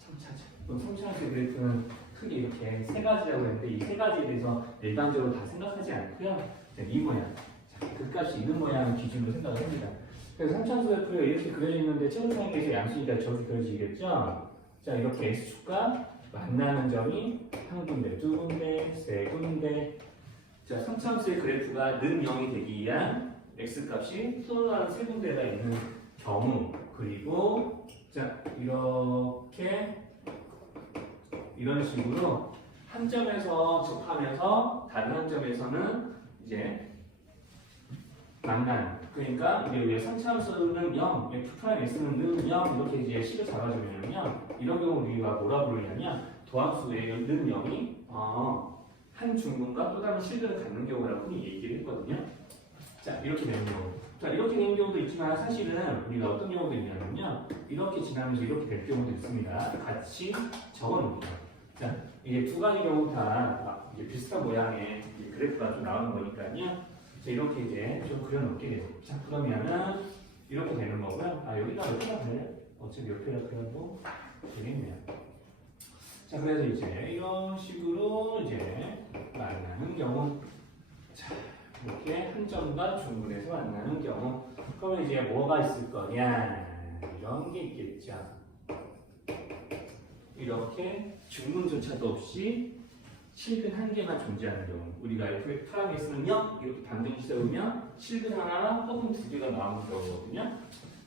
3차죠. 그럼 3차함수의 그래프는 크게 이렇게 세 가지라고 했는데 이 세 가지에 대해서 일반적으로 다 생각하지 않고요. 자, 이 모양, 자, 그 값이 있는 모양 기준으로 생각을 합니다. 그래서 삼차함수 그래프가 이렇게 그려져 있는데 최고상에서 양수니까 저기 그려지겠죠? 자, 이렇게 x축과 만나는 점이 한 군데, 두 군데, 세 군데. 자, 삼차함수의 그래프가 는 0이 되기 위한 x값이 서로 다른 세 군데가 있는 경우, 그리고 자, 이렇게 이런 식으로 한 점에서 접하면서 다른 한 점에서는 이제 만나는, 그러니까 우리 삼차함수는 0, f'(x는 는 0 이렇게 이제 식을 잡아주면요, 이런 경우 우리가 뭐라 부르냐면 도함수의 는 0이 한 중분과 또 다른 실근을 갖는 경우라고 흔히 얘기를 했거든요. 자, 이렇게 되는 경우. 자, 이렇게 되는 경우도 있지만 사실은 우리가 어떤 경우도 있냐면요, 이렇게 지나면서 이렇게 될 경우도 있습니다. 같이 적어놓을게요. 자, 이게 두 가지 경우 다 이제 비슷한 모양의 그래프가 좀 나오는 거니까요. 자, 이렇게 이제 좀 그려놓게 돼요. 자, 그러면은 이렇게 되는 거고요. 아, 여기다 옆에다 그래요? 어차피 옆에다 그려도 되겠네요. 자, 그래서 이제 이런 식으로 이제 만나는 경우, 자, 이렇게 한 점과 중분에서 만나는 경우, 그러면 이제 뭐가 있을 거냐? 이런 게 있겠죠. 이렇게 중분조차도 없이 실근 한 개만 존재하는 경우, 우리가 f'는 0 이렇게 반등시 세우면 실근 하나 혹은 두 개가 나오는 경우거든요.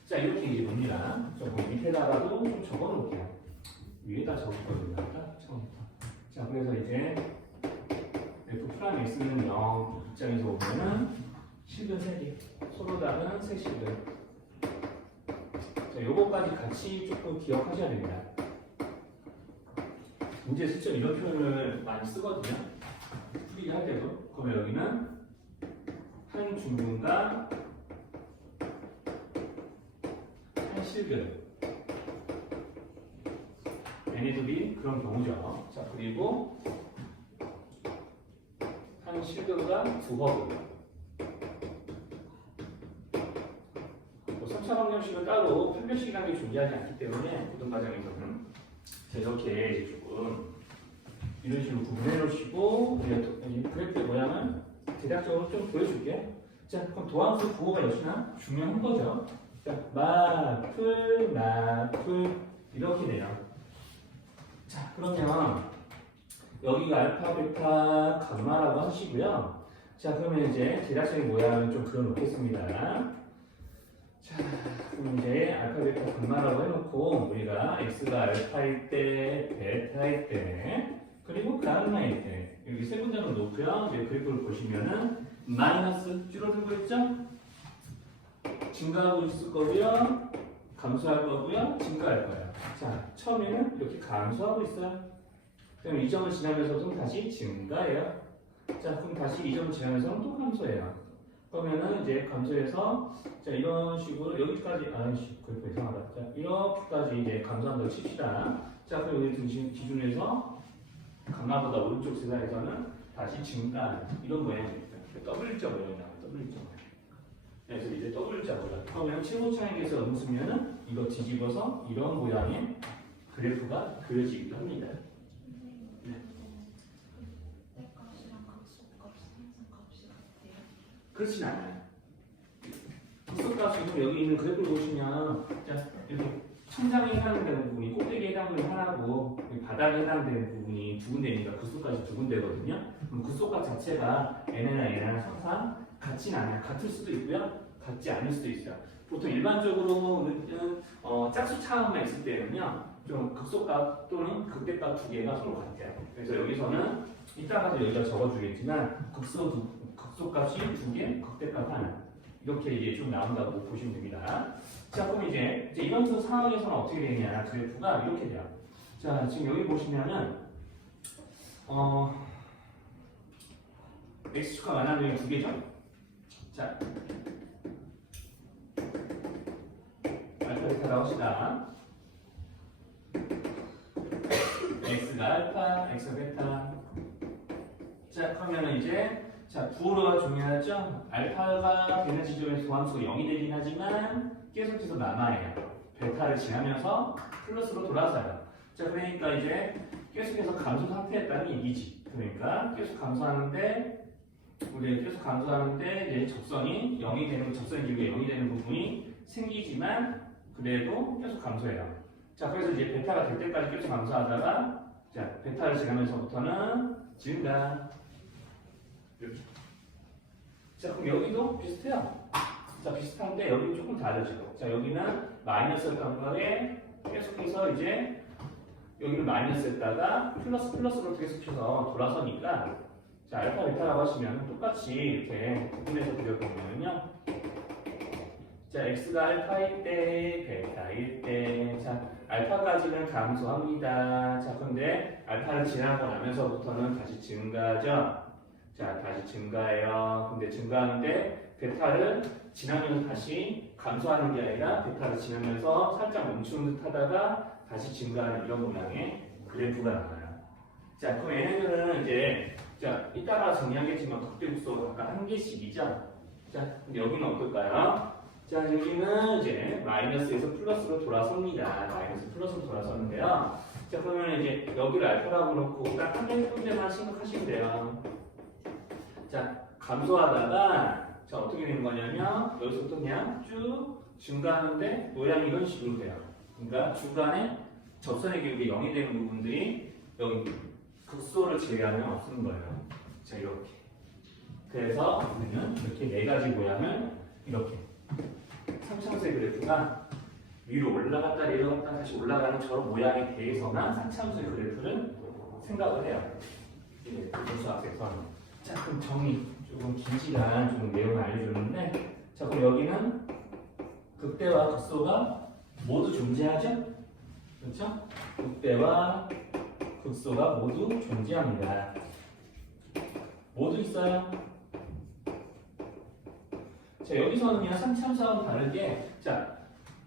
자, 이렇게 이제 봅니다. 좀 밑에다가도 좀 적어놓을게요. 위에다 적었거든요. 처음부터. 자, 그래서 이제 f'x는 0 입장에서 보면은 실근 3개, 서로 다른 세 실근. 자, 요거까지 같이 조금 기억하셔야 됩니다. 문제 실전 이런 표현을 많이 쓰거든요. 풀이를 할 때도. 그러면 여기는 한 중분과 한 실근. 얘네들이 그런 경우죠. 자, 그리고 한 실근과 두 허브. 뭐 3차 방정식은 따로 판별식이라는 게 존재하지 않기 때문에 고등 과정에서는 이렇게 조금 이런 식으로 구분해 놓으시고, 그래프의 모양을 대략적으로 좀 보여줄게요. 자, 그럼 도함수 부호가 역시나 중요한 거죠. 자, 마풀, 나풀 이렇게 돼요. 자, 그러면 여기가 알파, 베타, 감마라고 하시고요. 자, 그러면 이제 대략적인 모양을 좀 그려놓겠습니다. 자, 그럼 이제 알파, 베타, 감마라고 해놓고 우리가 x가 알파일 때, 베타일 때, 그리고 감마일 때 여기 세 분자로 놓고요. 이제 그래프를 보시면은 마이너스 줄어들고 있죠? 증가하고 있을 거고요. 감소할 거고요. 증가할 거예요. 자, 처음에는 이렇게 감소하고 있어요. 그럼 이 점을 지나면서도 다시 증가해요. 자, 그럼 다시 이 점을 지나면서는 또 감소해요. 그러면은 이제 감소해서 자, 이런 식으로 여기까지 그래프 이상하다. 자, 이렇게까지 이제 감소한다고 칩시다. 자, 그럼 여기 등심 기준에서 감마보다 오른쪽 세상에서는 다시 증가 이런 모양입니다. W자 모양이 나와요. W자 모양. 그래서 이제 W자 모양. 그러면 최고차항에서 음수면은 이거 뒤집어서 이런 모양의 그래프가 그려지기도 합니다. 네. 그렇진 않아요. 극소값은 여기 있는 그래프를 보시면 자, 이렇게 천장에 해당되는 부분이 꼭대기에 해당되는 하나고 바닥에 해당되는 부분이 두 군데니까 극소값이 두 군데거든요. 그럼 극소값 자체가 n이나 n이랑 항상 같지는 않아요. 같을 수도 있고요. 같지 않을 수도 있어요. 보통 일반적으로는 짝수 차항만 있을 때는요, 좀 극소값 또는 극대값 두 개가 서로 같아요. 그래서 여기서는 이따가도 여기다 적어주겠지만 극소값이 두 개, 극대값 하나 이렇게 이제 좀 나온다고 보시면 됩니다. 자, 그럼 이제 이런 상황에서는 어떻게 되냐? 그래프가 이렇게 돼요. 자, 지금 여기 보시면은 x축과 만나는 두 개죠. 자, 알파 베타 나옵시다. x가 알파, x가 베타. 자, 그러면은 이제 자, 부호가 중요하죠? 알파가 되는 지점에서 도함수가 0이 되긴 하지만 계속해서 남아요. 베타를 지나면서 플러스로 돌아서요. 자, 그러니까 이제 계속해서 감소 상태였다는 얘기지. 그러니까 계속 감소하는데 우리 계속 감소하는데 이제 접선이 0이 되는 접선의 기울기가 0이 되는 부분이 생기지만 그래도 계속 감소해요. 자, 그래서 이제 베타가 될 때까지 계속 감소하다가 자, 베타를 지나면서부터는 증가. 이렇게. 자, 그럼 여기도 비슷해요. 자, 비슷한데 여기는 조금 다르죠. 자, 여기는 마이너스였던 거에 계속해서 이제 여기는 마이너스였다가 플러스로 계속해서 돌아서니까 자, 알파 베타라고 하시면 똑같이 이렇게 구분해서 그려보면요. 자, x가 알파일 때, 베타일 때, 자, 알파까지는 감소합니다. 자, 근데 알파를 지나고 나면서부터는 다시 증가죠. 자, 다시 증가해요. 근데 증가하는데 베타를 지나면서 다시 감소하는 게 아니라 베타를 지나면서 살짝 멈추는 듯 하다가 다시 증가하는 이런 모양의 그래프가 나와요. 자, 그럼 얘네들은 이제 자, 이따가 정리하겠지만 극대극소가 각각 한 개씩이죠. 자, 근데 여기는 어떨까요? 자, 여기는 이제 마이너스에서 플러스로 돌아섭니다. 마이너스 플러스로 돌아서는데요. 자, 그러면 이제 여기를 알파라고 놓고 딱 한 군데만 생각하시면 돼요. 자, 감소하다가 자, 어떻게 되는 거냐면 여기서부터 그냥 쭉 증가하는데 모양이 이런 식으로 돼요. 그러니까 중간에 접선의 기울기 0이 되는 부분들이 여기 극소를 제외하면 없는 거예요. 자, 이렇게. 그래서 우리는 이렇게 네 가지 모양을 이렇게 삼차원의 그래프가 위로 올라갔다 내려갔다 다시 올라가는 저런 모양에 대해서만 삼차원의 그래프를 생각을 해요. 이게 수학에서. 자, 그럼 정리 조금 길지만 조금 내용을 알려줬는데, 자, 그럼 여기는 극대와 극소가 모두 존재하죠? 그렇죠? 극대와 극소가 모두 존재합니다. 모두 있어요. 자, 여기서는 그냥 3차원과는 다르게, 자,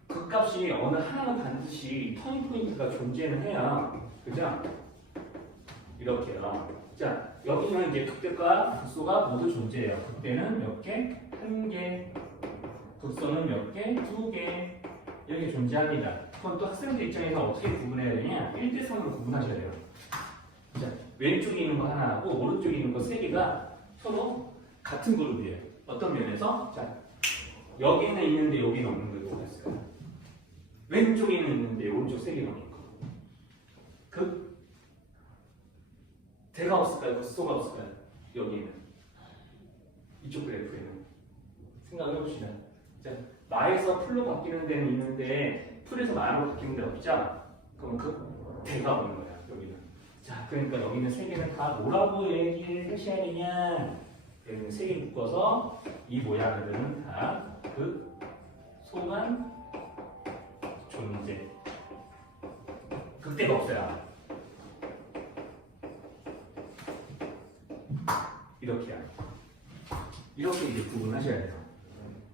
극값이 어느 하나는 반드시 터닝 포인트가 존재는 해요. 그죠? 이렇게요. 자, 여기는 이제 극대과 극소가 모두 존재해요. 극대는 몇 개? 한 개. 극소는 몇 개? 두 개. 이렇게 존재합니다. 그건 또 학생들 입장에서 어떻게 구분해야 되냐? 1대3으로 구분하셔야 돼요. 자, 왼쪽에 있는 거 하나하고 오른쪽에 있는 거 세 개가 서로 같은 그룹이에요. 어떤 면에서? 자, 여기는 있는데 여기는 없는 거 있어요. 왼쪽에는 있는데 오른쪽 세 개가 없는 거. 그 대가 없을까요? 극소가 없을까요? 여기는 이쪽 그래프에는 생각을 해봅시다. 자, 마에서 풀로 바뀌는 데는 있는데 풀에서 마로 바뀌는 데 없죠? 그럼 그 대가 없는 거야 여기는. 자, 그러니까 여기는 세 개는 다 뭐라고 얘기를 하셔야 되냐? 여기는 세 개 묶어서 이 모양들은 다 그 소만 존재. 극대가 없어요. 이렇게요. 이렇게 이제 구분하셔야 돼요.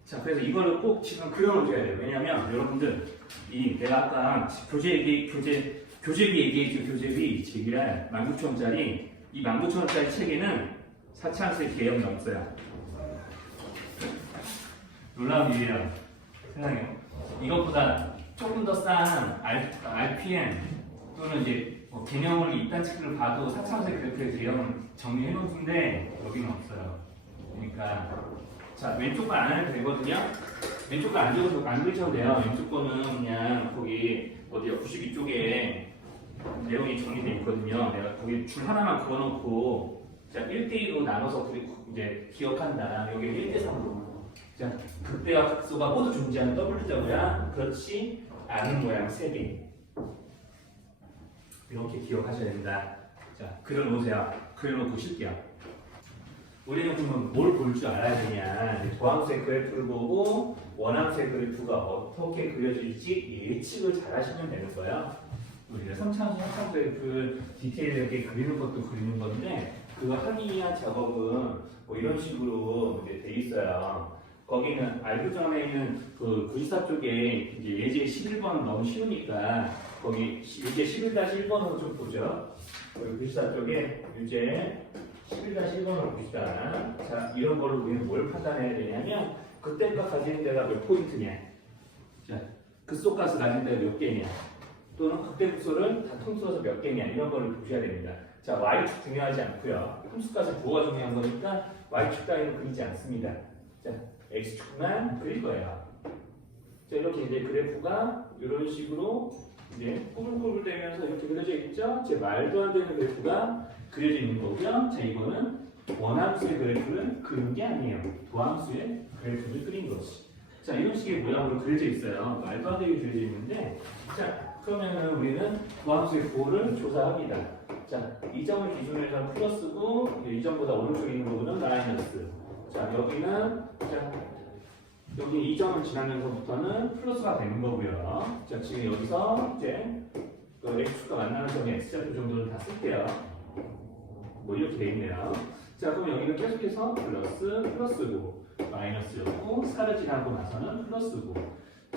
자, 그래서 이거를 꼭 지금 그려놓으셔야 돼요. 왜냐면 여러분들 이 내가 아까 교재비 얘기했죠. 교재비 제기랄 19,000원짜리 이 19,000원짜리 책에는 4차원수의 개념이 없어요. 놀라운 일이에요. 세상에. 이것보다 조금 더 싼 RPM 또는 이제 개념을 이딴 책들을 봐도 4차원수의 그래프의 개념을 정리해 놓는데 여기는 없어요. 그러니까 자, 왼쪽 거 안 해도 되거든요. 왼쪽 거 안 그리셔도 돼요. 왼쪽 거는 그냥 거기 어디야 92쪽에 내용이 정리되어 있거든요. 내가 거기 줄 하나만 그어놓고 자 1대2로 나눠서 이제 기억한다. 여기는 1대3으로. 자, 극대와 극소가 모두 존재하는 W자고요. 그렇지 않은 모양 3개. 이렇게 기억하셔야 된다. 자, 그려놓으세요. 그려놓고 쉴게요. 우리는 그러면 뭘 볼 줄 알아야 되냐? 도함수의 그래프를 보고 원함수의 그래프가 어떻게 그려질지 예측을 잘 하시면 되는 거예요. 우리가 3차원수, 4차원수 그래프를 디테일하게 그리는 것도 그리는 건데 그거 하기 위한 작업은 뭐 이런 식으로 이제 돼 있어요. 거기는 알기 전에는 그 94 쪽에 이제 예제 11번 너무 쉬우니까 거기 예제 11-1번으로 좀 보죠. 거기 94 쪽에 유제 11-1번으로 봅시다. 자, 이런 거를 우리는 뭘 판단해야 되냐면 그때가 가지는 데가 몇 포인트냐. 자, 극소가스 가진 데가 몇 개냐. 또는 극대 극소를 다 통틀어서 몇 개냐 이런 거를 보셔야 됩니다. 자, y축 중요하지 않고요. 함수값의 부호가 중요한 거니까 y축 따위는 그리지 않습니다. 자, x축만 그릴 거예요. 자, 이렇게 이제 그래프가 이런 식으로 이제 꾸불꾸불되면서 이렇게 그려져 있죠? 제 말도 안 되는 그래프가 그려져 있는 거고요. 자, 이거는 원함수의 그래프를 그린 게 아니에요. 도함수의 그래프를 그린 것이. 자, 이런 식의 모양으로 그려져 있어요. 말도 안 되게 그려져 있는데, 자, 그러면 우리는 도함수의 부호를 조사합니다. 자, 이 점을 기준으로 해서 플러스고, 이 점보다 오른쪽에 있는 부분은 마이너스. 자, 여기는, 자, 여기 이 점을 지나면서부터는 플러스가 되는 거고요. 자, 지금 여기서 이제 그 x축과 만나는 점이 x좌표 정도는 다 쓸게요. 뭐 이렇게 돼 있네요. 자, 그럼 여기는 계속해서 플러스고 마이너스였고 4를 지나고 나서는 플러스고.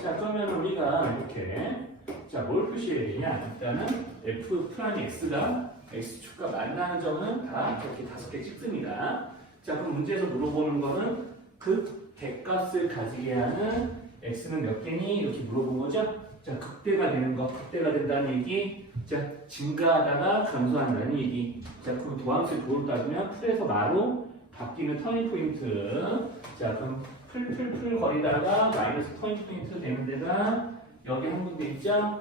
자, 그러면 우리가 이렇게 자, 뭘 표시해야 되냐? 일단은 f'x가 x축과 만나는 점은 다 이렇게 5개 찍습니다. 자, 그럼 문제에서 물어보는 거는 그 대값을 가지게 하는 x는 몇 개니? 이렇게 물어본 거죠? 자, 극대가 되는 거, 극대가 된다는 얘기. 자, 증가하다가 감소한다는 얘기. 자, 그럼 도함수의 도를 따지면 풀에서 마로 바뀌는 터닝 포인트. 자, 그럼 풀 거리다가 마이너스 터닝 포인트 되는 데가 여기 한 군데 있죠?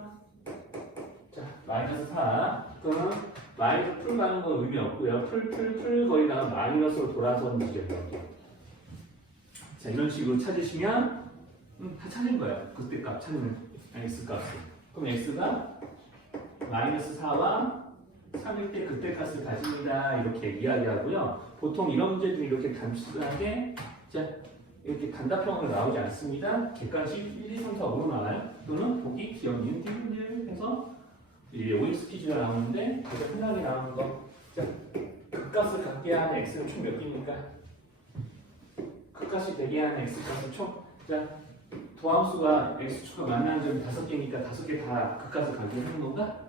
자, 마이너스 4. 그러면 마이너스 풀 가는 건 의미 없고요. 풀 거리다가 마이너스로 돌아서는 지점이에요. 자, 이런 식으로 찾으시면 다 찾은 거예요. 그때 값 찾으면 x 값을. 그럼 x가 마이너스 4와 3일 때 그때 값을 가집니다. 이렇게 이야기하고요. 보통 이런 문제들이 이렇게 단순하게 자, 이렇게 단답형으로 나오지 않습니다. 객관식 1, 2, 3, 4, 5로 나와요. 또는 보기, 기억, 니은, 띠분들 해서 이제 OX 퀴즈가 나오는데 가장 흔하게 나오는 거. 자, 극값을 갖게 하는 x는 총 몇 개입니까? 극값이 되게 하는 x값은 총. 자, 도함수가 x축과 만나는 점이 5개니까 5개 다 극값을 갖게 하는 건가?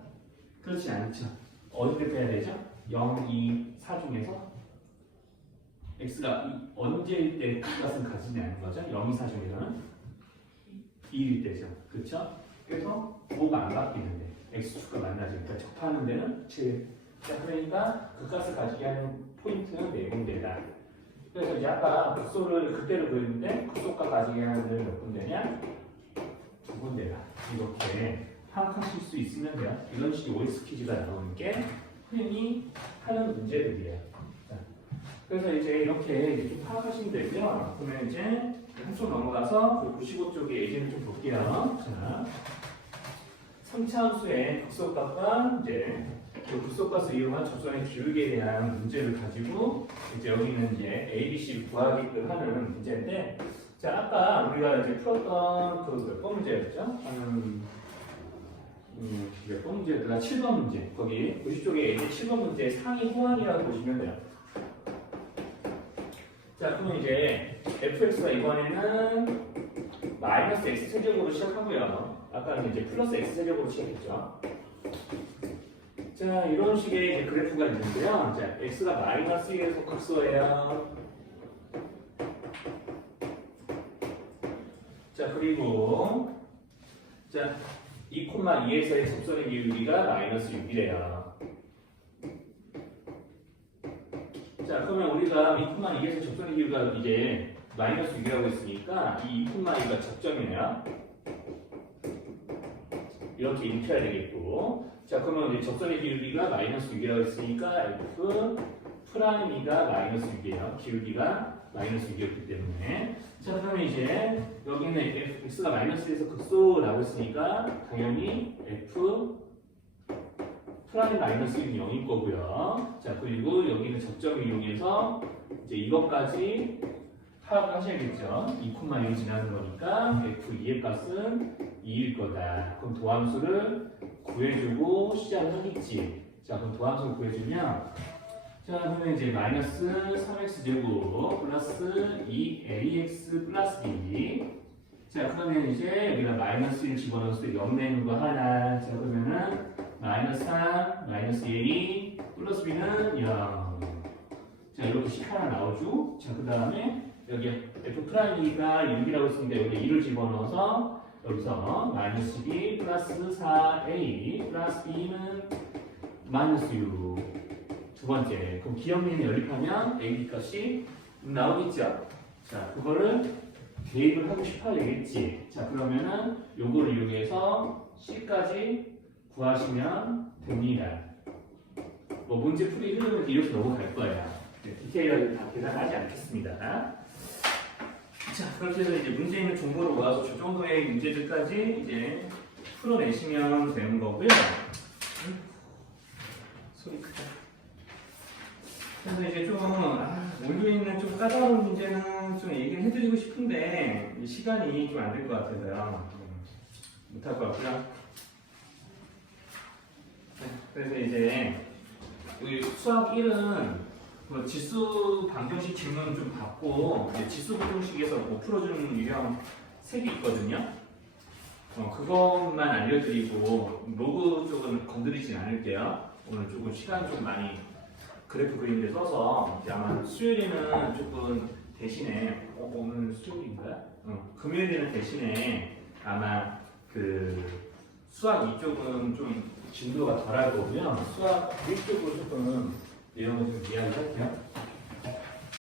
그렇지 않죠. 어디 때 빼야 되죠? 0, 2, 4 중에서 x가 언제일 때 극값을 가지냐는 거죠. 0, 2, 4 중에서는 2일 때죠. 그렇죠? 그래서 부호가 안 바뀌는데 x축과 만나지. 그러니까 접하는 데는 7. 자, 그러니까 극값을 가지게 하는 포인트는 4군데다. 그래서 이제 아까 극소를 그때로 그렸는데 극소가 가지게 하는 데는 몇 군데냐? 2군데다. 이렇게 파악하실 수 있으면 돼요. 이런 식의 OX 퀴즈가 나오는 게 흔히 하는 문제들이에요. 자, 그래서 이제 이렇게 파악하시면 되고요. 그러면 이제 한쪽 넘어가서 95쪽의 예제를 좀 볼게요. 자, 3차 함수의 극소값과 이제 그 극소값을 이용한 접선의 기울기에 대한 문제를 가지고 이제 여기는 이제 A, B, C 구하기를 하는 문제인데, 자, 아까 우리가 이제 풀었던 그 몇 번 문제였죠? 몇 번 문제였더라? 7번 문제. 거기 90쪽에 예제 7번 문제 상위 호환이라고 보시면 돼요. 자, 그러면 이제 fx가 이번에는 마이너스 x 세제곱으로 시작하고요. 아까는 이제 플러스 x 세제곱으로 시작했죠. 자, 이런 식의 이제 그래프가 있는데요. 자, x가 마이너스 1에서 극소예요. 자, 그리고 자, 2,2에서의 접선의 기울기가 마이너스 6이래요. 자, 그러면 우리가 2,2에서 접선의 기울기가 이제 마이너스 6이라고 했으니까 이 2,2가 접점이에요. 이렇게 입혀야 되겠고. 자, 그러면 이제 접선의 기울기가 마이너스 6이라고 했으니까 F 프라임이가 마이너스 6이에요. 기울기가 마이너스 6이었기 때문에. 자, 그러면 이제 여기는 X가 마이너스에서 극소라고 했으니까 당연히 F 프라임 마이너스 6은 0일 거고요. 자, 그리고 여기는 접점을 이용해서 이제 이것까지 파악을 하셔야겠죠. 2,1이 지나는 거니까 F2의 값은 2일 거다. 그럼 도함수를 구해주고 시작을 하겠지. 자, 그럼 도함수를 구해주면 자, 그러면 이제 마이너스 3x제곱 플러스 2ax 플러스 b. 자, 그러면 이제 여기다 마이너스 1 집어넣었을 때 0 내는 거 하나. 자, 그러면은 마이너스 3, 마이너스 2 플러스 b는 0. 자, 이렇게 식 하나 나오죠. 자, 그 다음에 여기 f 프라임이가 6이라고 했으니까 여기 2를 집어넣어서 여기서 마이너스 2 플러스 4a 플러스 b는 마이너스 6. 두 번째. 그럼 기억면에 연립하면 a, b 값이 나오겠죠? 자, 그거를 대입을 하고 싶어야 되겠지. 자, 그러면은 요거를 이용해서 c까지 구하시면 됩니다. 뭐 문제 풀이 흐르면 이렇게 넘어갈 거예요. 디테일하게 다 계산하지 않겠습니다. 자, 그렇게 해서 이제 문제 있는 정보를 모아서 저 정도의 문제들까지 이제 풀어내시면 되는 거고요. 소리 크다. 그래서 이제 좀 오류에 있는 좀 까다로운 문제는 좀 얘기를 해드리고 싶은데 시간이 좀 안 될 것 같아서요. 못할 것 같고요. 네, 그래서 이제 우리 수학 1은 그 지수 방정식 질문 좀 받고 이제 지수 방정식에서 뭐 풀어주는 유형 색이 있거든요. 그것만 알려드리고 로그 쪽은 건드리진 않을게요. 오늘 조금 시간 좀 많이 그래프 그림에 써서 이제 아마 수요일에는 조금 대신에 오늘 수요일인가요? 금요일에는 대신에 아마 그 수학 이쪽은 좀 진도가 덜할 거고요. 수학 1쪽으로 조금 내용을 좀 이야기할게요.